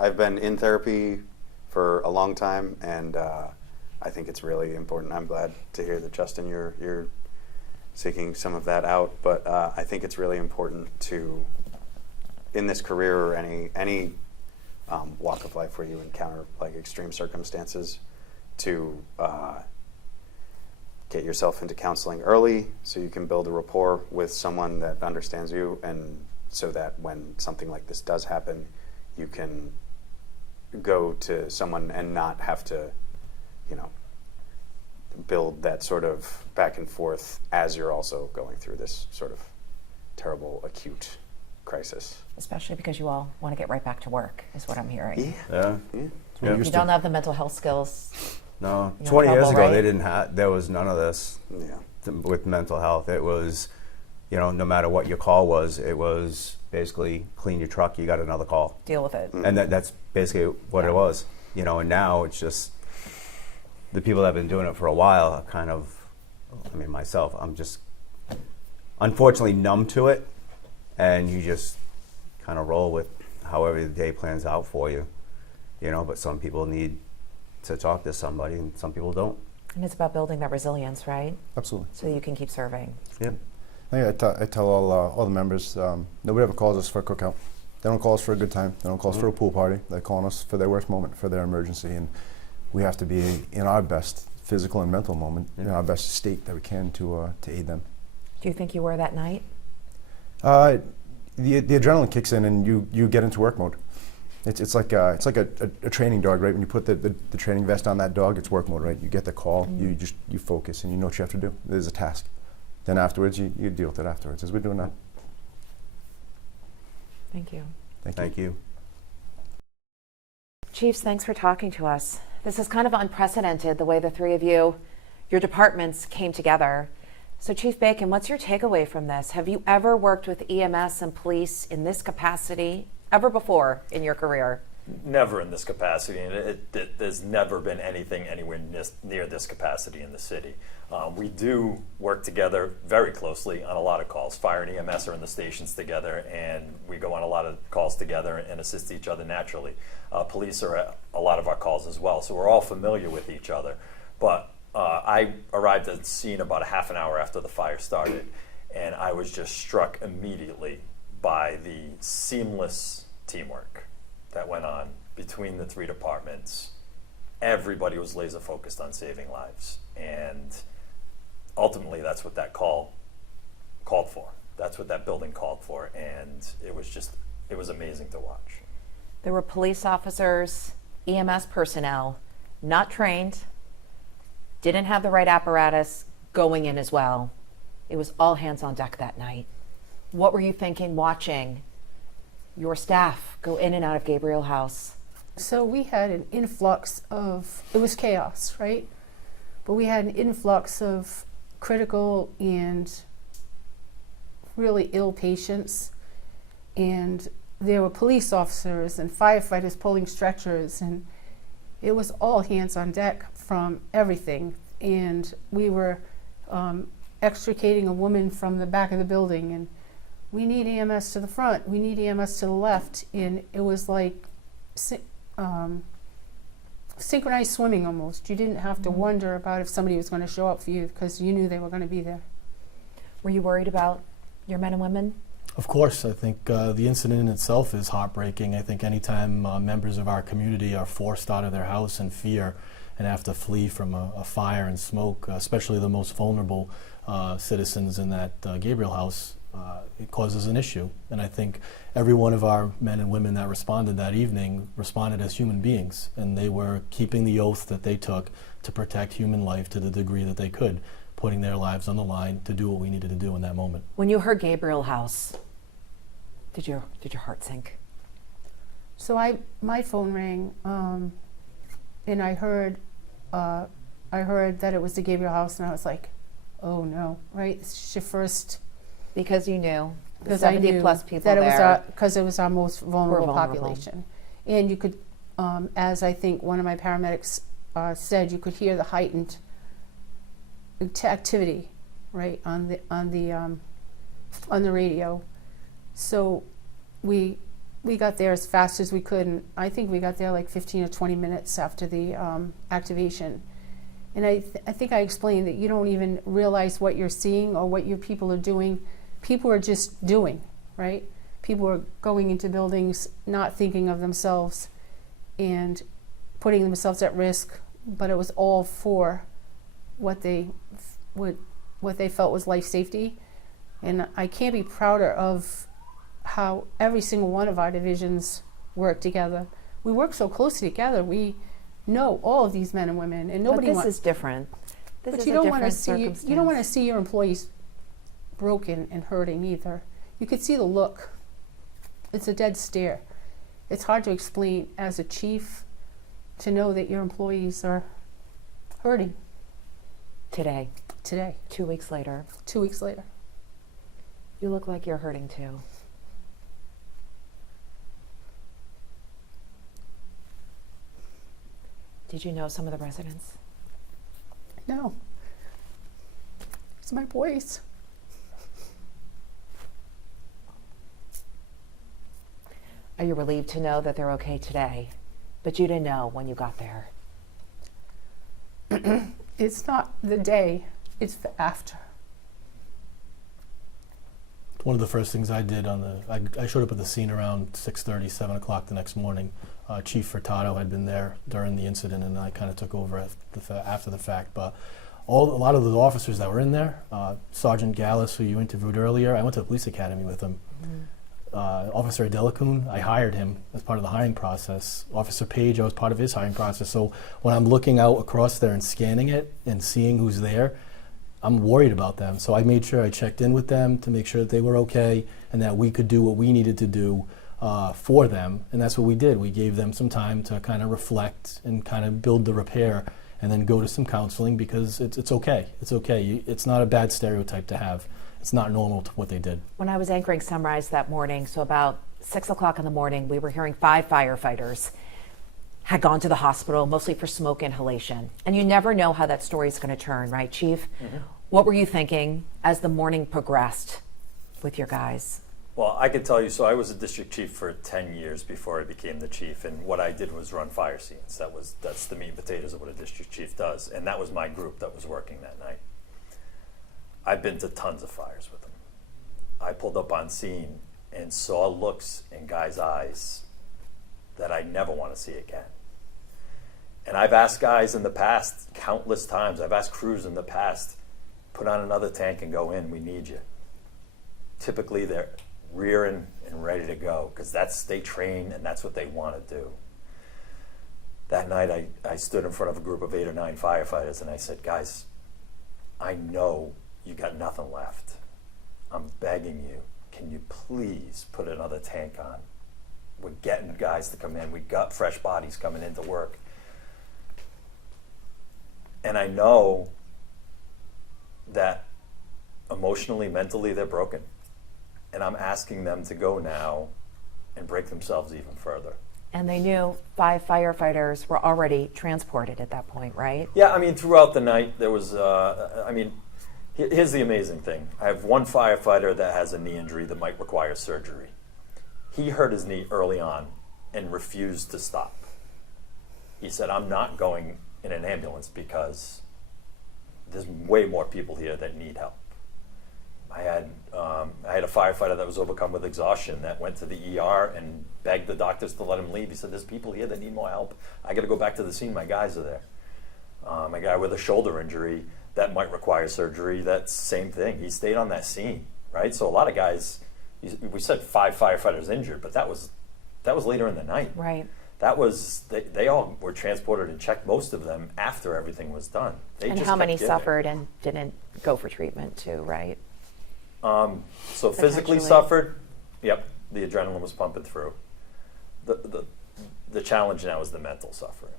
in therapy for a long time, and I think it's really important. I'm glad to hear that, Justin, you're seeking some of that out. But I think it's really important to, in this career or any walk of life where you encounter extreme circumstances, to get yourself into counseling early so you can build a rapport with someone that understands you, and so that when something like this does happen, you can go to someone and not have to, build that sort of back and forth as you're also going through this sort of terrible acute crisis. Especially because you all want to get right back to work, is what I'm hearing. Yeah. If you don't have the mental health skills. No, You're 20 in years trouble, ago, right? they didn't have. There was none of this Yeah. with mental health. It was, no matter what your call was, it was basically clean your truck. You got another call, Deal with it. and that's basically what it was. And now it's just the people that have been doing it for a while are kind of. I mean, myself, I'm just unfortunately numb to it, and you just kind of roll with however the day plans out for you. But some people need to talk to somebody, and some people don't. And it's about building that resilience, right? Absolutely. So you can keep serving. Yeah. I tell all the members, nobody ever calls us for a cookout. They don't call us for a good time. They don't call us for a pool party. They're calling us for their worst moment, for their emergency, and we have to be in our best physical and mental moment, in our best state that we can to aid them. Do you think you were that night? The adrenaline kicks in, and you get into work mode. It's like a training dog, right? When you put the training vest on that dog, it's work mode, right? You get the call, you focus, and you know what you have to do. There's a task. Then afterwards, you deal with it afterwards, as we're doing now. Thank you. Thank you. Chiefs, thanks for talking to us. This is kind of unprecedented, the way the three of you, your departments came together. So Chief Bacon, what's your takeaway from this? Have you ever worked with EMS and police in this capacity ever before in your career? Never in this capacity, and there's never been anything anywhere near this capacity in the city. We do work together very closely on a lot of calls. Fire and EMS are in the stations together, and we go on a lot of calls together and assist each other naturally. Police are at a lot of our calls as well, so we're all familiar with each other. But I arrived at the scene about a half an hour after the fire started, and I was just struck immediately by the seamless teamwork that went on between the three departments. Everybody was laser focused on saving lives, and ultimately that's what that call called for. That's what that building called for, and it was amazing to watch. There were police officers, EMS personnel, not trained, didn't have the right apparatus going in as well. It was all hands on deck that night. What were you thinking watching your staff go in and out of Gabriel House? So we had an influx of, it was chaos, right? But we had an influx of critical and really ill patients. and there were police officers and firefighters pulling stretchers, and it was all hands on deck from everything. And we were extricating a woman from the back of the building, and we need EMS to the front, we need EMS to the left, and it was like synchronized swimming almost. You didn't have to wonder about if somebody was going to show up for you because you knew they were going to be there. Were you worried about your men and women? Of course, I think the incident in itself is heartbreaking. I think anytime members of our community are forced out of their house in fear and have to flee from a fire and smoke, especially the most vulnerable citizens in that Gabriel House, it causes an issue. And I think every one of our men and women that responded that evening responded as human beings, and they were keeping the oath that they took to protect human life to the degree that they could, putting their lives on the line to do what we needed to do in that moment. When you heard Gabriel House, did your heart sink? So my phone rang, and I heard that it was the Gabriel House, and I was like, oh no, right? It's your first. Because you knew the Because I 70 knew plus people that there. Because it was our most vulnerable vulnerable. population. And you could, as I think one of my paramedics said, you could hear the heightened activity, right, on the radio. So we got there as fast as we could, and I think we got there like 15 or 20 minutes after the activation. And I think I explained that you don't even realize what you're seeing or what your people are doing. People are just doing, right? People are going into buildings not thinking of themselves and putting themselves at risk, but it was all for what they felt was life safety. And I can't be prouder of how every single one of our divisions work together. We work so closely together. We know all of these men and women, and nobody. But this is different. But you don't want to see you don't want to see your employees broken and hurting either. You could see the look. It's a dead stare. It's hard to explain as a chief to know that your employees are hurting. Today. 2 weeks later. 2 weeks later. You look like you're hurting too. Did you know some of the residents? No. It's my boys. Are you relieved to know that they're okay today? But you didn't know when you got there. It's not the day, it's the after. One of the first things I did I showed up at the scene around 6:30, 7 o'clock the next morning. Chief Furtado had been there during the incident, and I kind of took over after the fact. But a lot of the officers that were in there, Sergeant Gallus, who you interviewed earlier, I went to the police academy with him. Officer Delacoon, I hired him as part of the hiring process. Officer Page, I was part of his hiring process. So when I'm looking out across there and scanning it and seeing who's there, I'm worried about them. So I made sure I checked in with them to make sure that they were okay and that we could do what we needed to do for them. And that's what we did. We gave them some time to kind of reflect and kind of build the repair and then go to some counseling, because it's okay. It's okay. It's not a bad stereotype to have. It's not normal to what they did. When I was anchoring Sunrise that morning, so about 6 o'clock in the morning, we were hearing 5 firefighters had gone to the hospital, mostly for smoke inhalation. And you never know how that story is going to turn, right, Chief? Mm-hmm. What were you thinking as the morning progressed with your guys? Well, I can tell you, so I was a district chief for 10 years before I became the chief, and what I did was run fire scenes. That's the meat and potatoes of what a district chief does, and that was my group that was working that night. I've been to tons of fires with them. I pulled up on scene and saw looks in guys' eyes that I never want to see again. And I've asked guys in the past, countless times, I've asked crews in the past, put on another tank and go in, we need you. Typically they're rearing and ready to go, because they train and that's what they want to do. That night I stood in front of a group of 8 or 9 firefighters and I said, guys, I know you got nothing left. I'm begging you, can you please put another tank on? We're getting guys to come in. We got fresh bodies coming into work. And I know that emotionally, mentally, they're broken. and I'm asking them to go now and break themselves even further. And they knew 5 firefighters were already transported at that point, right? Yeah, I mean, throughout the night, there was, here's the amazing thing. I have one firefighter that has a knee injury that might require surgery. He hurt his knee early on and refused to stop. He said, I'm not going in an ambulance because there's way more people here that need help. I had a firefighter that was overcome with exhaustion that went to the ER and begged the doctors to let him leave. He said, there's people here that need more help. I got to go back to the scene. My guys are there. A guy with a shoulder injury that might require surgery, that's the same thing. He stayed on that scene, right? So a lot of guys, we said 5 firefighters injured, but that was later in the night. Right. That was, they all were transported and checked, most of them, after everything was done. They And just how kept many giving. suffered and didn't go for treatment too, right? So physically Potentially. suffered, yep, the adrenaline was pumping through. The challenge now is the mental suffering.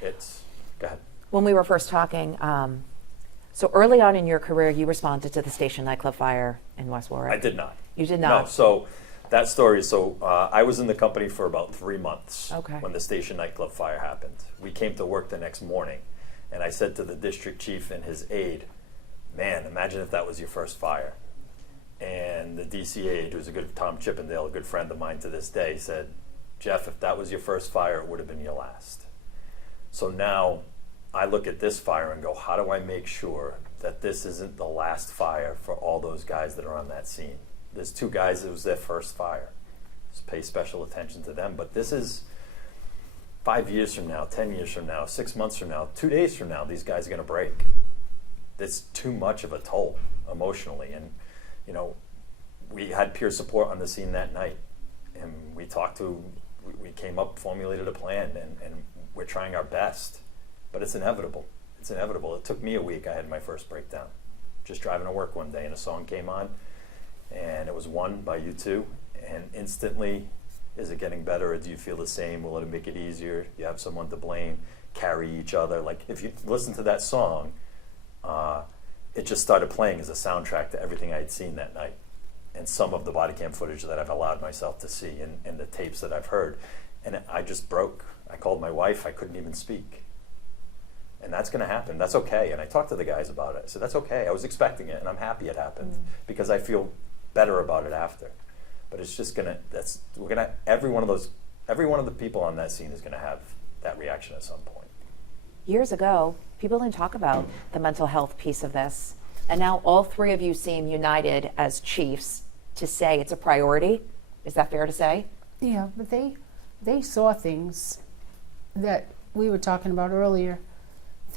Go ahead. When we were first talking, so early on in your career, you responded to the Station nightclub fire in West Warwick. I did not. You did No, not? so that story, I was in the company for about 3 months Okay. when the Station nightclub fire happened. We came to work the next morning, and I said to the district chief and his aide, man, imagine if that was your first fire. And the DC aide, who's a good, Tom Chippendale, a good friend of mine to this day, said, Jeff, if that was your first fire, it would have been your last. So now I look at this fire and go, how do I make sure that this isn't the last fire for all those guys that are on that scene? There's 2 guys, it was their first fire. Just pay special attention to them. But this is 5 years from now, 10 years from now, 6 months from now, 2 days from now, these guys are going to break. It's too much of a toll emotionally. And, you know, we had peer support on the scene that night. And we came up, formulated a plan, and we're trying our best. But it's inevitable. It's inevitable. It took me a week. I had my first breakdown. Just driving to work one day, and a song came on, and it was One by U2, and instantly, is it getting better, or do you feel the same? Will it make it easier? You have someone to blame, carry each other. Like, if you listen to that song, it just started playing as a soundtrack to everything I had seen that night, and some of the body cam footage that I've allowed myself to see, and the tapes that I've heard. And I just broke. I called my wife. I couldn't even speak. And that's going to happen. That's okay. And I talked to the guys about it. I said, that's okay. I was expecting it, and I'm happy it happened because I feel better about it after. But it's just every one of the people on that scene is going to have that reaction at some point. Years ago, people didn't talk about the mental health piece of this. And now all 3 of you seem united as chiefs to say it's a priority. Is that fair to say? Yeah, but they saw things that we were talking about earlier,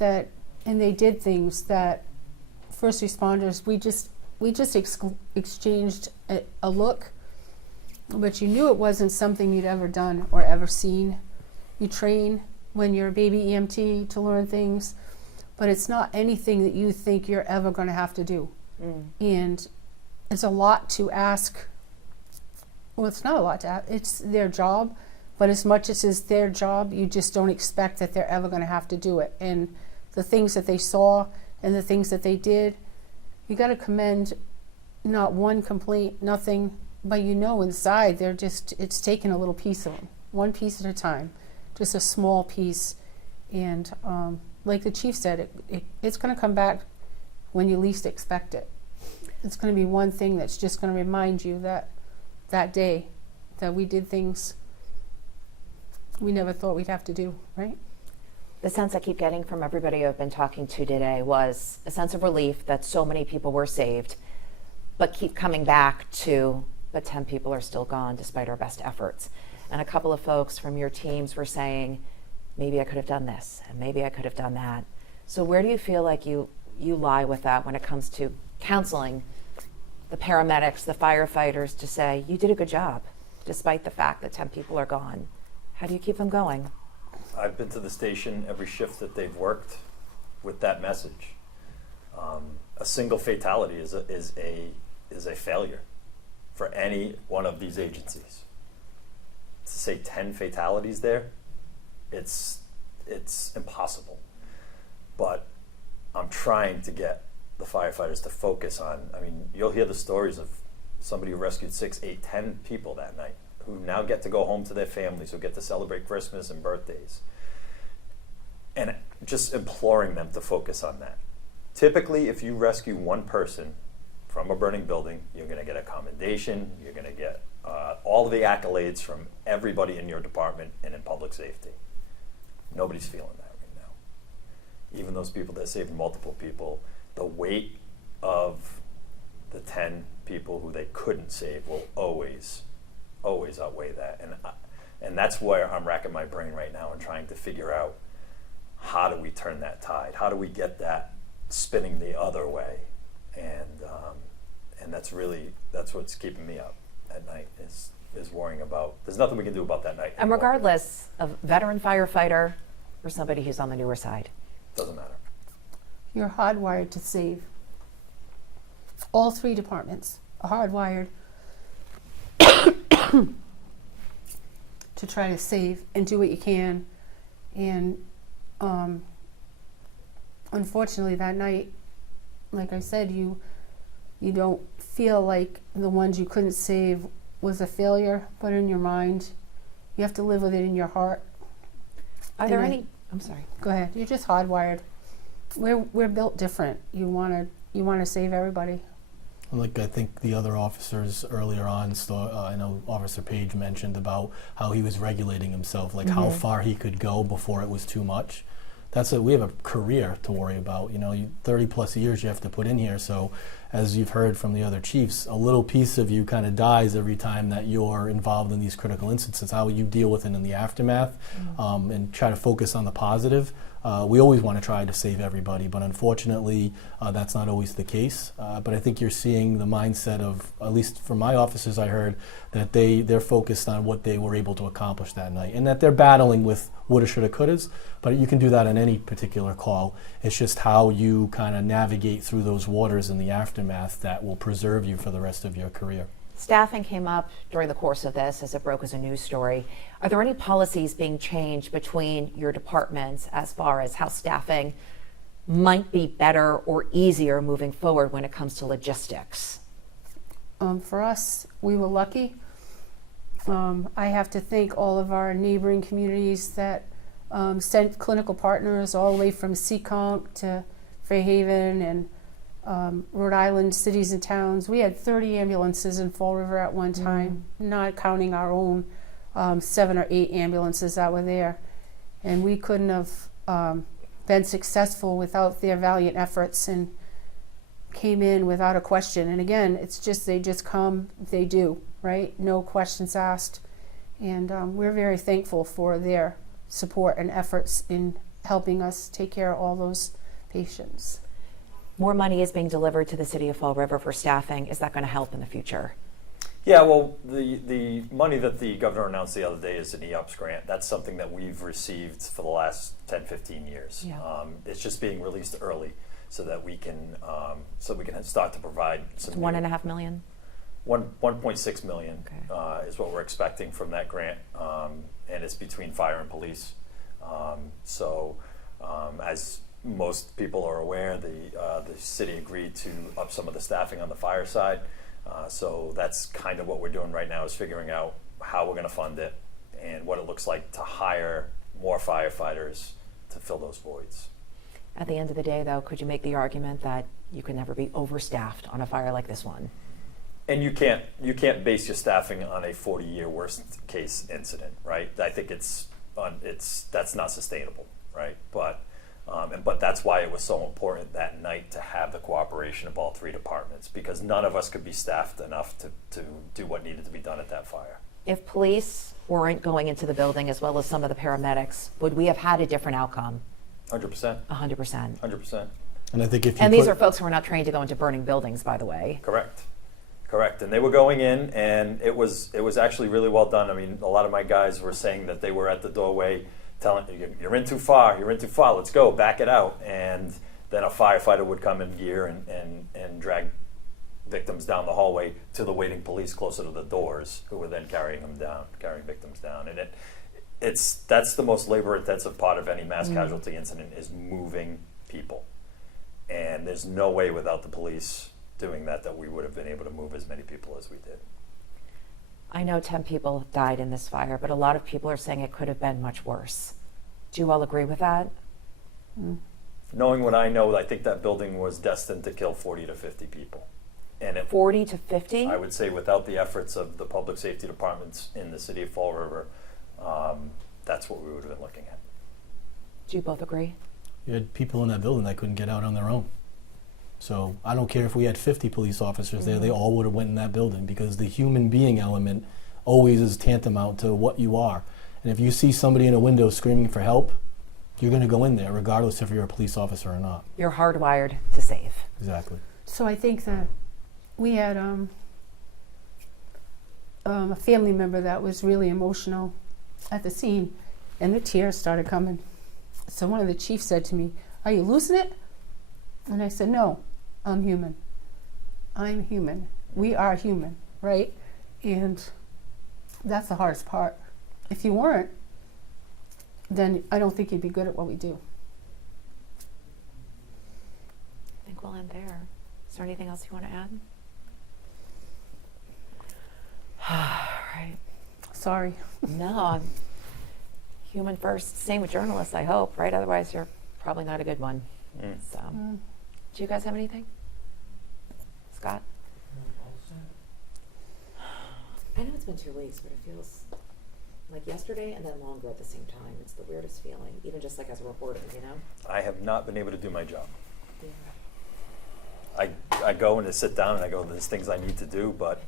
and they did things that first responders, we just exchanged a look, but you knew it wasn't something you'd ever done or ever seen. You train when you're a baby EMT to learn things, but it's not anything that you think you're ever going to have to do. And it's a lot to ask. Well, it's not a lot to ask. It's their job, but as much as it's their job, you just don't expect that they're ever going to have to do it. And the things that they saw and the things that they did, you got to commend not one complaint, nothing, but you know inside it's taking a little piece of them, one piece at a time, just a small piece. And like the chief said, it's going to come back when you least expect it. It's going to be one thing that's just going to remind you that day that we did things we never thought we'd have to do, right? The sense I keep getting from everybody I've been talking to today was a sense of relief that so many people were saved, but keep coming back to, but 10 people are still gone despite our best efforts. And a couple of folks from your teams were saying, maybe I could have done this, and maybe I could have done that. So where do you feel like you lie with that when it comes to counseling the paramedics, the firefighters, to say, you did a good job, despite the fact that 10 people are gone? How do you keep them going? I've been to the station every shift that they've worked with that message. A single fatality is a failure for any one of these agencies. To say 10 fatalities there, it's impossible. But I'm trying to get the firefighters to focus on, you'll hear the stories of somebody who rescued 6, 8, 10 people that night, who now get to go home to their families, who get to celebrate Christmas and birthdays. And just imploring them to focus on that. Typically, if you rescue one person from a burning building, you're going to get a commendation, you're going to get all of the accolades from everybody in your department and in public safety. Nobody's feeling that right now. Even those people that saved multiple people, the weight of the 10 people who they couldn't save will always outweigh that. And that's where I'm racking my brain right now and trying to figure out, how do we turn that tide? How do we get that spinning the other way? And that's what's keeping me up at night, is worrying about, there's nothing we can do about that night And anymore. regardless of veteran firefighter or somebody who's on the newer side. Doesn't matter. You're hardwired to save. All three departments are hardwired to try to save and do what you can. And unfortunately, that night, like I said, you don't feel like the ones you couldn't save was a failure, but in your mind, you have to live with it in your heart. Are there any, I'm sorry. Go ahead. You're just hardwired. We're built different. You want to save everybody. Like I think the other officers earlier on, I know Officer Page mentioned about how he was regulating himself, like how far he could go before it was too much. We have a career to worry about. 30 plus years you have to put in here. So as you've heard from the other chiefs, a little piece of you kind of dies every time that you're involved in these critical instances. How you deal with it in the aftermath, and try to focus on the positive. We always want to try to save everybody, but unfortunately, that's not always the case. But I think you're seeing the mindset of, at least from my officers, I heard that they're focused on what they were able to accomplish that night, and that they're battling with woulda, shoulda, couldas. But you can do that on any particular call. It's just how you kind of navigate through those waters in the aftermath that will preserve you for the rest of your career. Staffing came up during the course of this as it broke as a news story. Are there any policies being changed between your departments as far as how staffing might be better or easier moving forward when it comes to logistics? For us, we were lucky. I have to thank all of our neighboring communities that sent clinical partners all the way from Seekonk to Fairhaven and Rhode Island cities and towns. We had 30 ambulances in Fall River at one time, not counting our own 7 or 8 ambulances that were there. And we couldn't have been successful without their valiant efforts, and came in without a question. And again, it's just, they just come, they do, right? No questions asked. And we're very thankful for their support and efforts in helping us take care of all those patients. More money is being delivered to the city of Fall River for staffing. Is that going to help in the future? Yeah, well, the money that the governor announced the other day is an EOPS grant. That's something that we've received for the last 10, 15 years. Yeah. It's just being released early so that we can start to provide some. It's $1.5 million? 1.6 million is what we're expecting from that grant, and it's between fire and police. As most people are aware, the city agreed to up some of the staffing on the fire side. So that's kind of what we're doing right now, is figuring out how we're going to fund it and what it looks like to hire more firefighters to fill those voids. At the end of the day, though, could you make the argument that you can never be overstaffed on a fire like this one? And you can't base your staffing on a 40-year worst case incident, right? I think that's not sustainable, right? But that's why it was so important that night to have the cooperation of all three departments, because none of us could be staffed enough to do what needed to be done at that fire. If police weren't going into the building as well as some of the paramedics, would we have had a different outcome? 100%. 100%. 100%. And I think these are folks who are not trained to go into burning buildings, by the way. Correct. And they were going in, and it was actually really well done. I mean, a lot of my guys were saying that they were at the doorway telling, you're in too far, let's go, back it out. And then a firefighter would come in gear and drag victims down the hallway to the waiting police closer to the doors, who were then carrying victims down. And that's the most labor-intensive part of any mass casualty incident, is moving people. And there's no way without the police doing that we would have been able to move as many people as we did. I know 10 people died in this fire, but a lot of people are saying it could have been much worse. Do you all agree with that? Knowing what I know, I think that building was destined to kill 40 to 50 people. And 40 to 50? I would say without the efforts of the public safety departments in the city of Fall River, that's what we would have been looking at. Do you both agree? You had people in that building that couldn't get out on their own. So I don't care if we had 50 police officers there, they all would have went in that building, because the human being element always is tantamount to what you are. And if you see somebody in a window screaming for help, you're going to go in there regardless if you're a police officer or not. You're hardwired to save. Exactly. So I think that we had a family member that was really emotional at the scene, and the tears started coming. So one of the chiefs said to me, "Are you losing it?" And I said, "No, I'm human. I'm human. We are human, right?" And that's the hardest part. If you weren't, then I don't think you'd be good at what we do. I think we'll end there. Is there anything else you want to add? Right. Sorry. No, human first. Same with journalists, I hope, right? Otherwise, you're probably not a good one. So, do you guys have anything? Scott? I know it's been 2 weeks, but it feels like yesterday and then longer at the same time. It's the weirdest feeling, even just like as a reporter, you know? I have not been able to do my job. Yeah. I go and I sit down and I go, there's things I need to do, but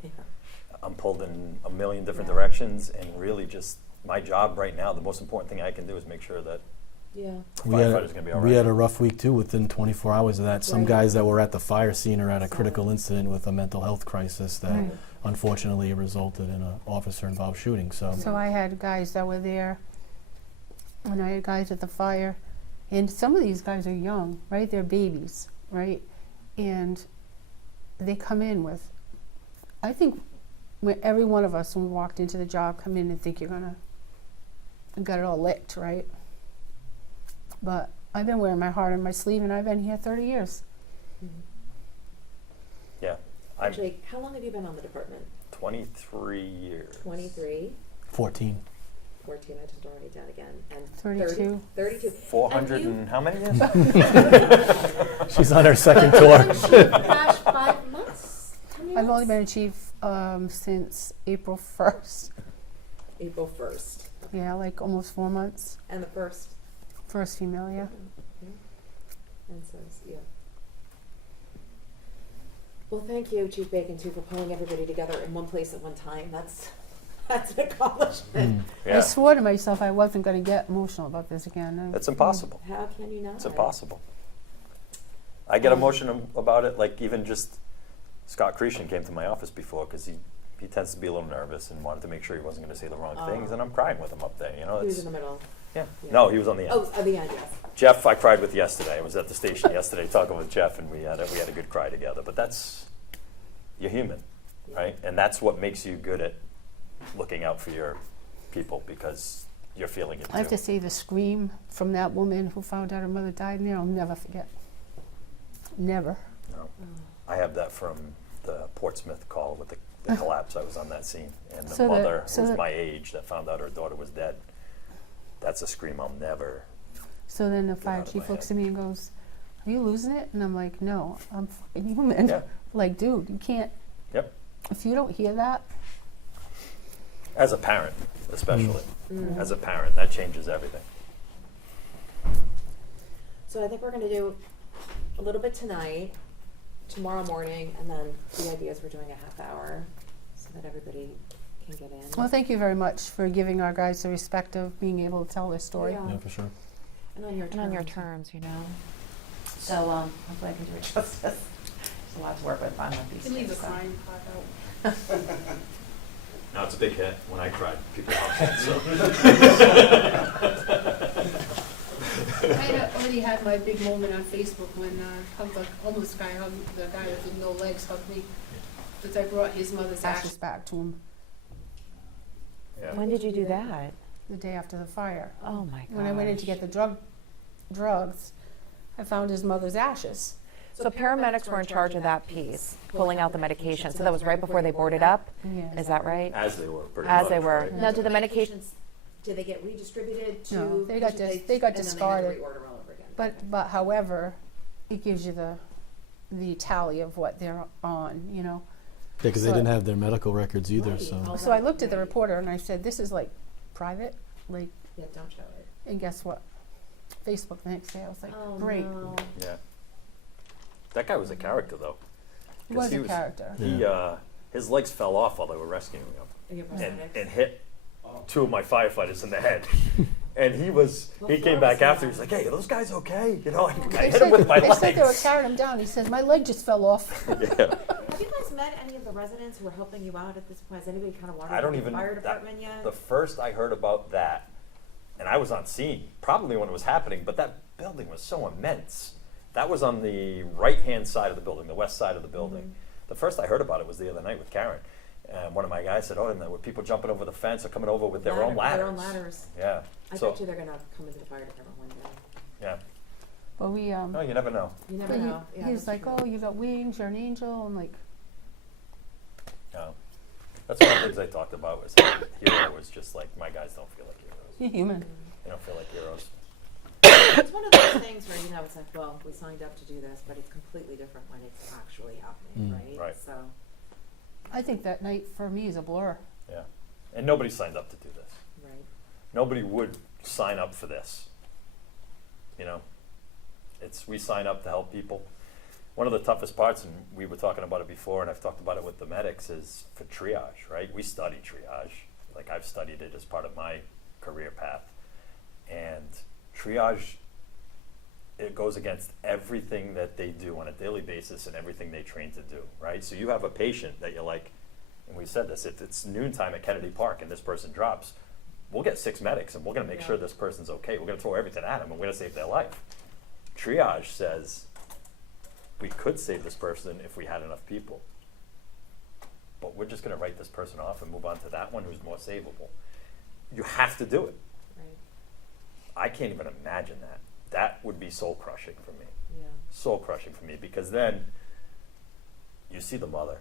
I'm pulled in a million different directions, and really just my job right now, the most important thing I can do is make sure that firefighters going to be all right. We had a rough week too within 24 hours of that. Some guys that were at the fire scene are at a critical incident with a mental health crisis that unfortunately resulted in an officer-involved shooting. So I had guys that were there, and I had guys at the fire, and some of these guys are young, right? They're babies, right? And they come in with, I think every one of us when we walked into the job come in and think you're gonna got it all licked, right? But I've been wearing my heart on my sleeve, and I've been here 30 years. Yeah. Actually, how long have you been on the department? 23 years. 23? 14. 14, I just don't write it down again. And 32. 32. 400 and how many years? She's on her second tour. Gosh, 5 months? I've only been a chief since April 1st. April 1st. Yeah, like almost 4 months. And the first? First female, yeah. And so, yeah. Well, thank you, Chief Bacon, too, for pulling everybody together in one place at one time. That's an accomplishment. Yeah. I swore to myself I wasn't going to get emotional about this again. It's impossible. How can you not? It's impossible. I get emotional about it, like even just Scott Crescian came to my office before because he tends to be a little nervous and wanted to make sure he wasn't going to say the wrong things, and I'm crying with him up there. You know, He was in the middle. Yeah. No, he was on the end. Oh, at the end, yes. Jeff, I cried with yesterday. I was at the station yesterday talking with Jeff, and we had a good cry together. But you're human, right? And that's what makes you good at looking out for your people, because you're feeling it too. I have to say the scream from that woman who found out her mother died in there, I'll never forget. Never. No. I have that from the Portsmouth call with the collapse. I was on that scene. And the mother, who's my age, that found out her daughter was dead. That's a scream I'll never. So then the fire chief looks at me and goes, "Are you losing it?" And I'm like, "No, I'm fucking human." Yeah. Like, dude, you can't. Yep. If you don't hear that. As a parent, especially. As a parent, that changes everything. So I think we're going to do a little bit tonight, tomorrow morning, and then the idea is we're doing a half hour so that everybody can get in. Well, thank you very much for giving our guys the respect of being able to tell their story. Yeah, for sure. And on your terms. You know. So hopefully I can do it justice. There's a lot to work with on these You leave things, the so. crying part out. No, it's a big hit. When I cried, people loved it. So. I had already had my big moment on Facebook when the homeless guy hugged the guy with no legs hugged me, because I brought his mother's ashes back to him Yeah. When did you do that? the day after the fire. Oh my god. When I went in to get the drugs, I found his mother's ashes. So paramedics were in charge of that piece, pulling out the medication. So that was right before they boarded up? Yes. Is that right? As they were, pretty As much, they were. right? Now, do the medications, Did they get redistributed to? No, they got patients? they got and then discarded. They had to reorder all over again. But however, it gives you the tally of what they're on, you know. Yeah, because they So- didn't have their medical records either. Right. So So I looked at the reporter and I said, this is like private, like, Yeah, don't show it. and guess what? Facebook the next day, I was like, Oh, great. no. Yeah. That guy was a character, though. He 'Cause was a character. He, his legs fell off while they were rescuing him, Are you and prosthetics? hit two of my firefighters in the head. And he What came floor back was he after. on? He's like, "Hey, are those guys okay?" You know, I They hit him with my they legs. said they were carrying him down. He says, my leg just fell off. Yeah. Have you guys met any of the residents who are helping you out at this point? Has anybody kind of wanted I don't the even. fire that- department yet? The first I heard about that, and I was on scene probably when it was happening, but that building was so immense. That was on the right-hand side of the building, the west side of the building. Mm-hmm. The first I heard about it was the other night with Karen. And one of my guys said, "Oh, and there were people jumping over the fence or coming over with their own ladders." Their own ladders. Yeah. I So, bet you they're gonna come into the fire department one day. yeah. But we, No, you never know. You never he, know. Yeah, he was that's like, true. oh, you got wings, you're an angel. I'm like, No. That's one of the things I talked about was how Hero was just like, my guys don't feel like heroes. you're human. They don't feel like heroes. It's one of those things where, you know, it's like, well, we signed up to do this, but it's completely different when it's actually happening, right? Right. So, I think that night for me is a blur. Yeah. And nobody signed up to do this. right. Nobody would sign up for this. You know, we sign up to help people. One of the toughest parts, and we were talking about it before, and I've talked about it with the medics, is for triage, right? We study triage. Like I've studied it as part of my career path. And triage, it goes against everything that they do on a daily basis and everything they train to do, right? So you have a patient that you're like, and we said this, if it's noontime at Kennedy Park and this person drops, we'll get 6 medics and we're going to make sure this person's okay. We're going to throw everything at them and we're going to save their life. Triage says we could save this person if we had enough people, but we're just going to write this person off and move on to that one who's more savable. You have to do it. Right. I can't even imagine that. That would be soul crushing for me. Yeah. Soul crushing for me, because then you see the mother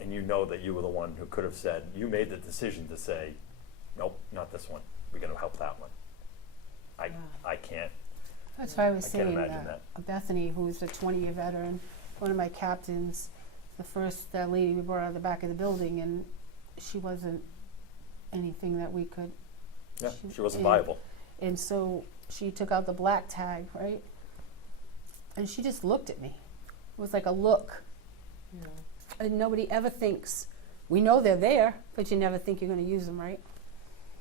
and you know that you were the one who could have said, you made the decision to say, nope, not this one. We're going to help that one. I can't. That's why I was I can't saying imagine that Bethany, who's a 20-year veteran, one of my captains, that lady we brought out of the back of the building, and she wasn't anything that we could. Yeah, she wasn't and- viable. And so she took out the black tag, right? And she just looked at me. It was like a look. Yeah. And nobody ever thinks, we know they're there, but you never think you're going to use them, right?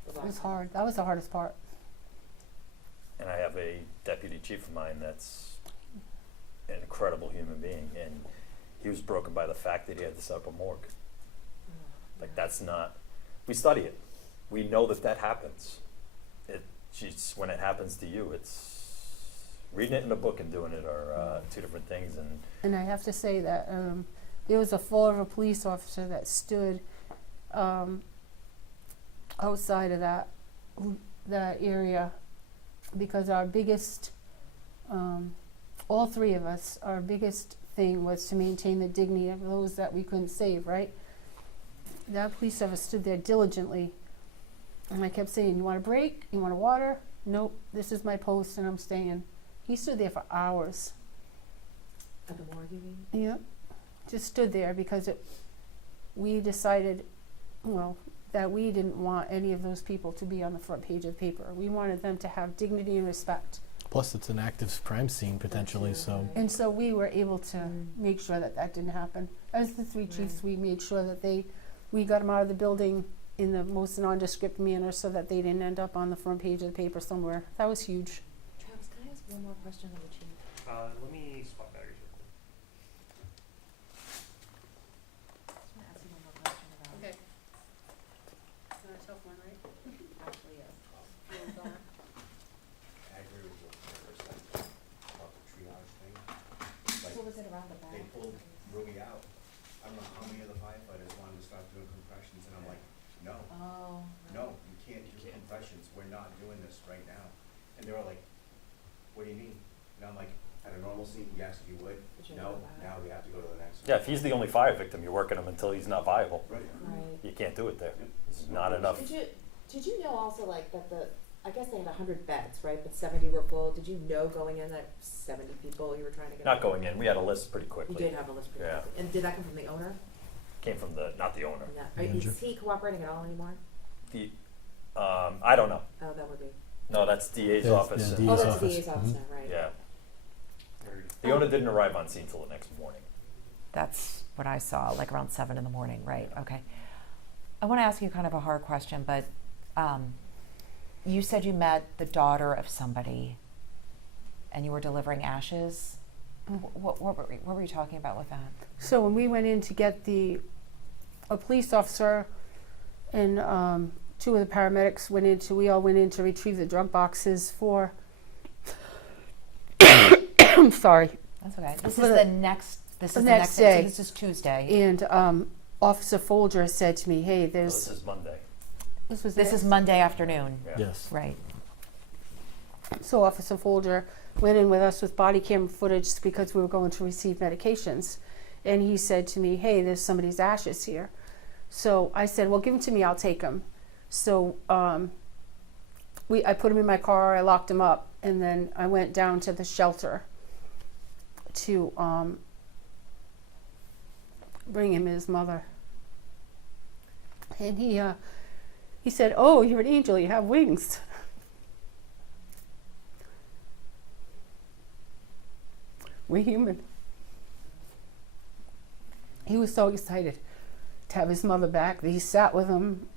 It was hard. That was the hardest part. And I have a deputy chief of mine that's an incredible human being, and he was broken by the fact that he had to set up a morgue. Like, that's not, we study it. We know that happens. When it happens to you, it's reading it in a book and doing it are 2 different things. And I have to say that there was a Fall River police officer that stood outside of that area, because our biggest, all 3 of us, our biggest thing was to maintain the dignity of those that we couldn't save, right? That police officer stood there diligently, and I kept saying, you want a break? You want a water? Nope, this is my post and I'm staying. He stood there for hours. At the morgue, you mean? Yep, just stood there because we decided, that we didn't want any of those people to be on the front page of the paper. We wanted them to have dignity and respect. plus it's an active crime scene potentially. So And so we were able to make sure that didn't happen. As the 3 chiefs, we made sure that we got them out of the building in the most nondescript manner so that they didn't end up on the front page of the paper somewhere. That was huge. Travis, can I ask one more question of the chief? Let me swap batteries real quick. I just want to ask you one more question about. Okay. That's a tough one, right? Actually, yes. I agree with what you said about the triage thing. So was it around the back? They pulled Ruby out. I don't know how many of the firefighters wanted to start doing compressions, and I'm like, no, Oh. no, you can't do compressions. We're not doing this right now. And they were like, what do you mean? And I'm like, I don't a normal scene, yes, you would. Would you No, go back? now we have to go to the next Yeah, one. if he's the only fire victim, you're working him until he's not viable. Right. Right. You can't do it there. Yep. It's not enough. Did you know also like that I guess they had 100 beds, right? But 70 were full. Did you know going in that 70 people you were trying to get? Not going in. We had a list pretty quickly. You did have a list pretty Yeah. quickly. And did that come from the owner? Came from not the owner. Is he cooperating at all anymore? I don't know. Oh, that would be. No, that's DA's Yeah, office. yeah, and- Oh, DA's that's office. the DA's office Mhm. now, right? Yeah. The owner didn't arrive on scene till the next morning. That's what I saw, like around 7 in the morning, right? Okay. I want to ask you kind of a hard question, but you said you met the daughter of somebody and you were delivering ashes. What were you talking about with that? So when we went in to get a police officer and 2 of the paramedics we all went in to retrieve the drug boxes for, I'm sorry, That's okay. This For is the- the next. This the is the next next day. day. So this is Tuesday. and Officer Folger said to me, hey, So there's, this is Monday. this was This it. is Monday afternoon. Yeah. Yes. Right. So Officer Folger went in with us with body camera footage because we were going to receive medications. And he said to me, hey, there's somebody's ashes here. So I said, well, give them to me, I'll take them. So I put him in my car, I locked him up, and then I went down to the shelter to bring him his mother. And he said, oh, you're an angel, you have wings. We're human. He was so excited to have his mother back that he sat with him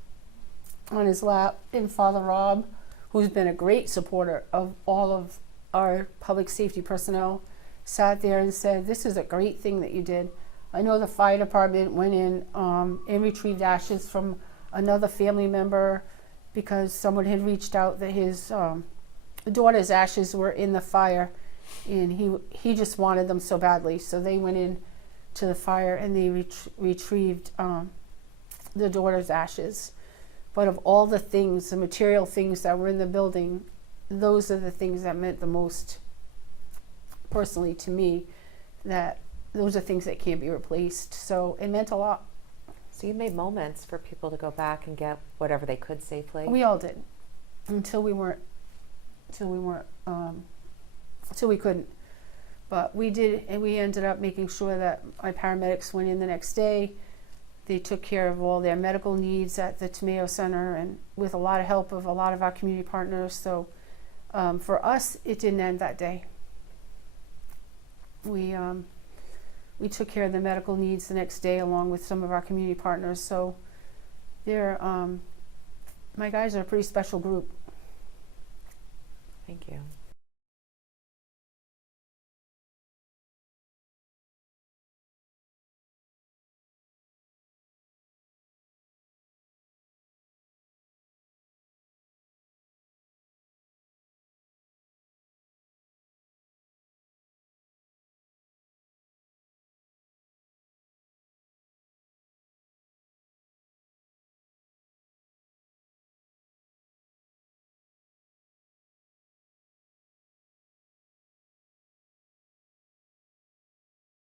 on his lap. And Father Rob, who's been a great supporter of all of our public safety personnel, sat there and said, this is a great thing that you did. I know the fire department went in and retrieved ashes from another family member because someone had reached out that his daughter's ashes were in the fire, and he just wanted them so badly. So they went in to the fire and they retrieved the daughter's ashes. But of all the things, the material things that were in the building, those are the things that meant the most personally to me, that those are things that can't be replaced. So it meant a lot. So you made moments for people to go back and get whatever they could safely. We all did, until we couldn't. But we did, and we ended up making sure that my paramedics went in the next day. They took care of all their medical needs at the Tomato Center, and with a lot of help of a lot of our community partners. So for us, it didn't end that day. We took care of the medical needs the next day along with some of our community partners. So my guys are a pretty special group. Thank you.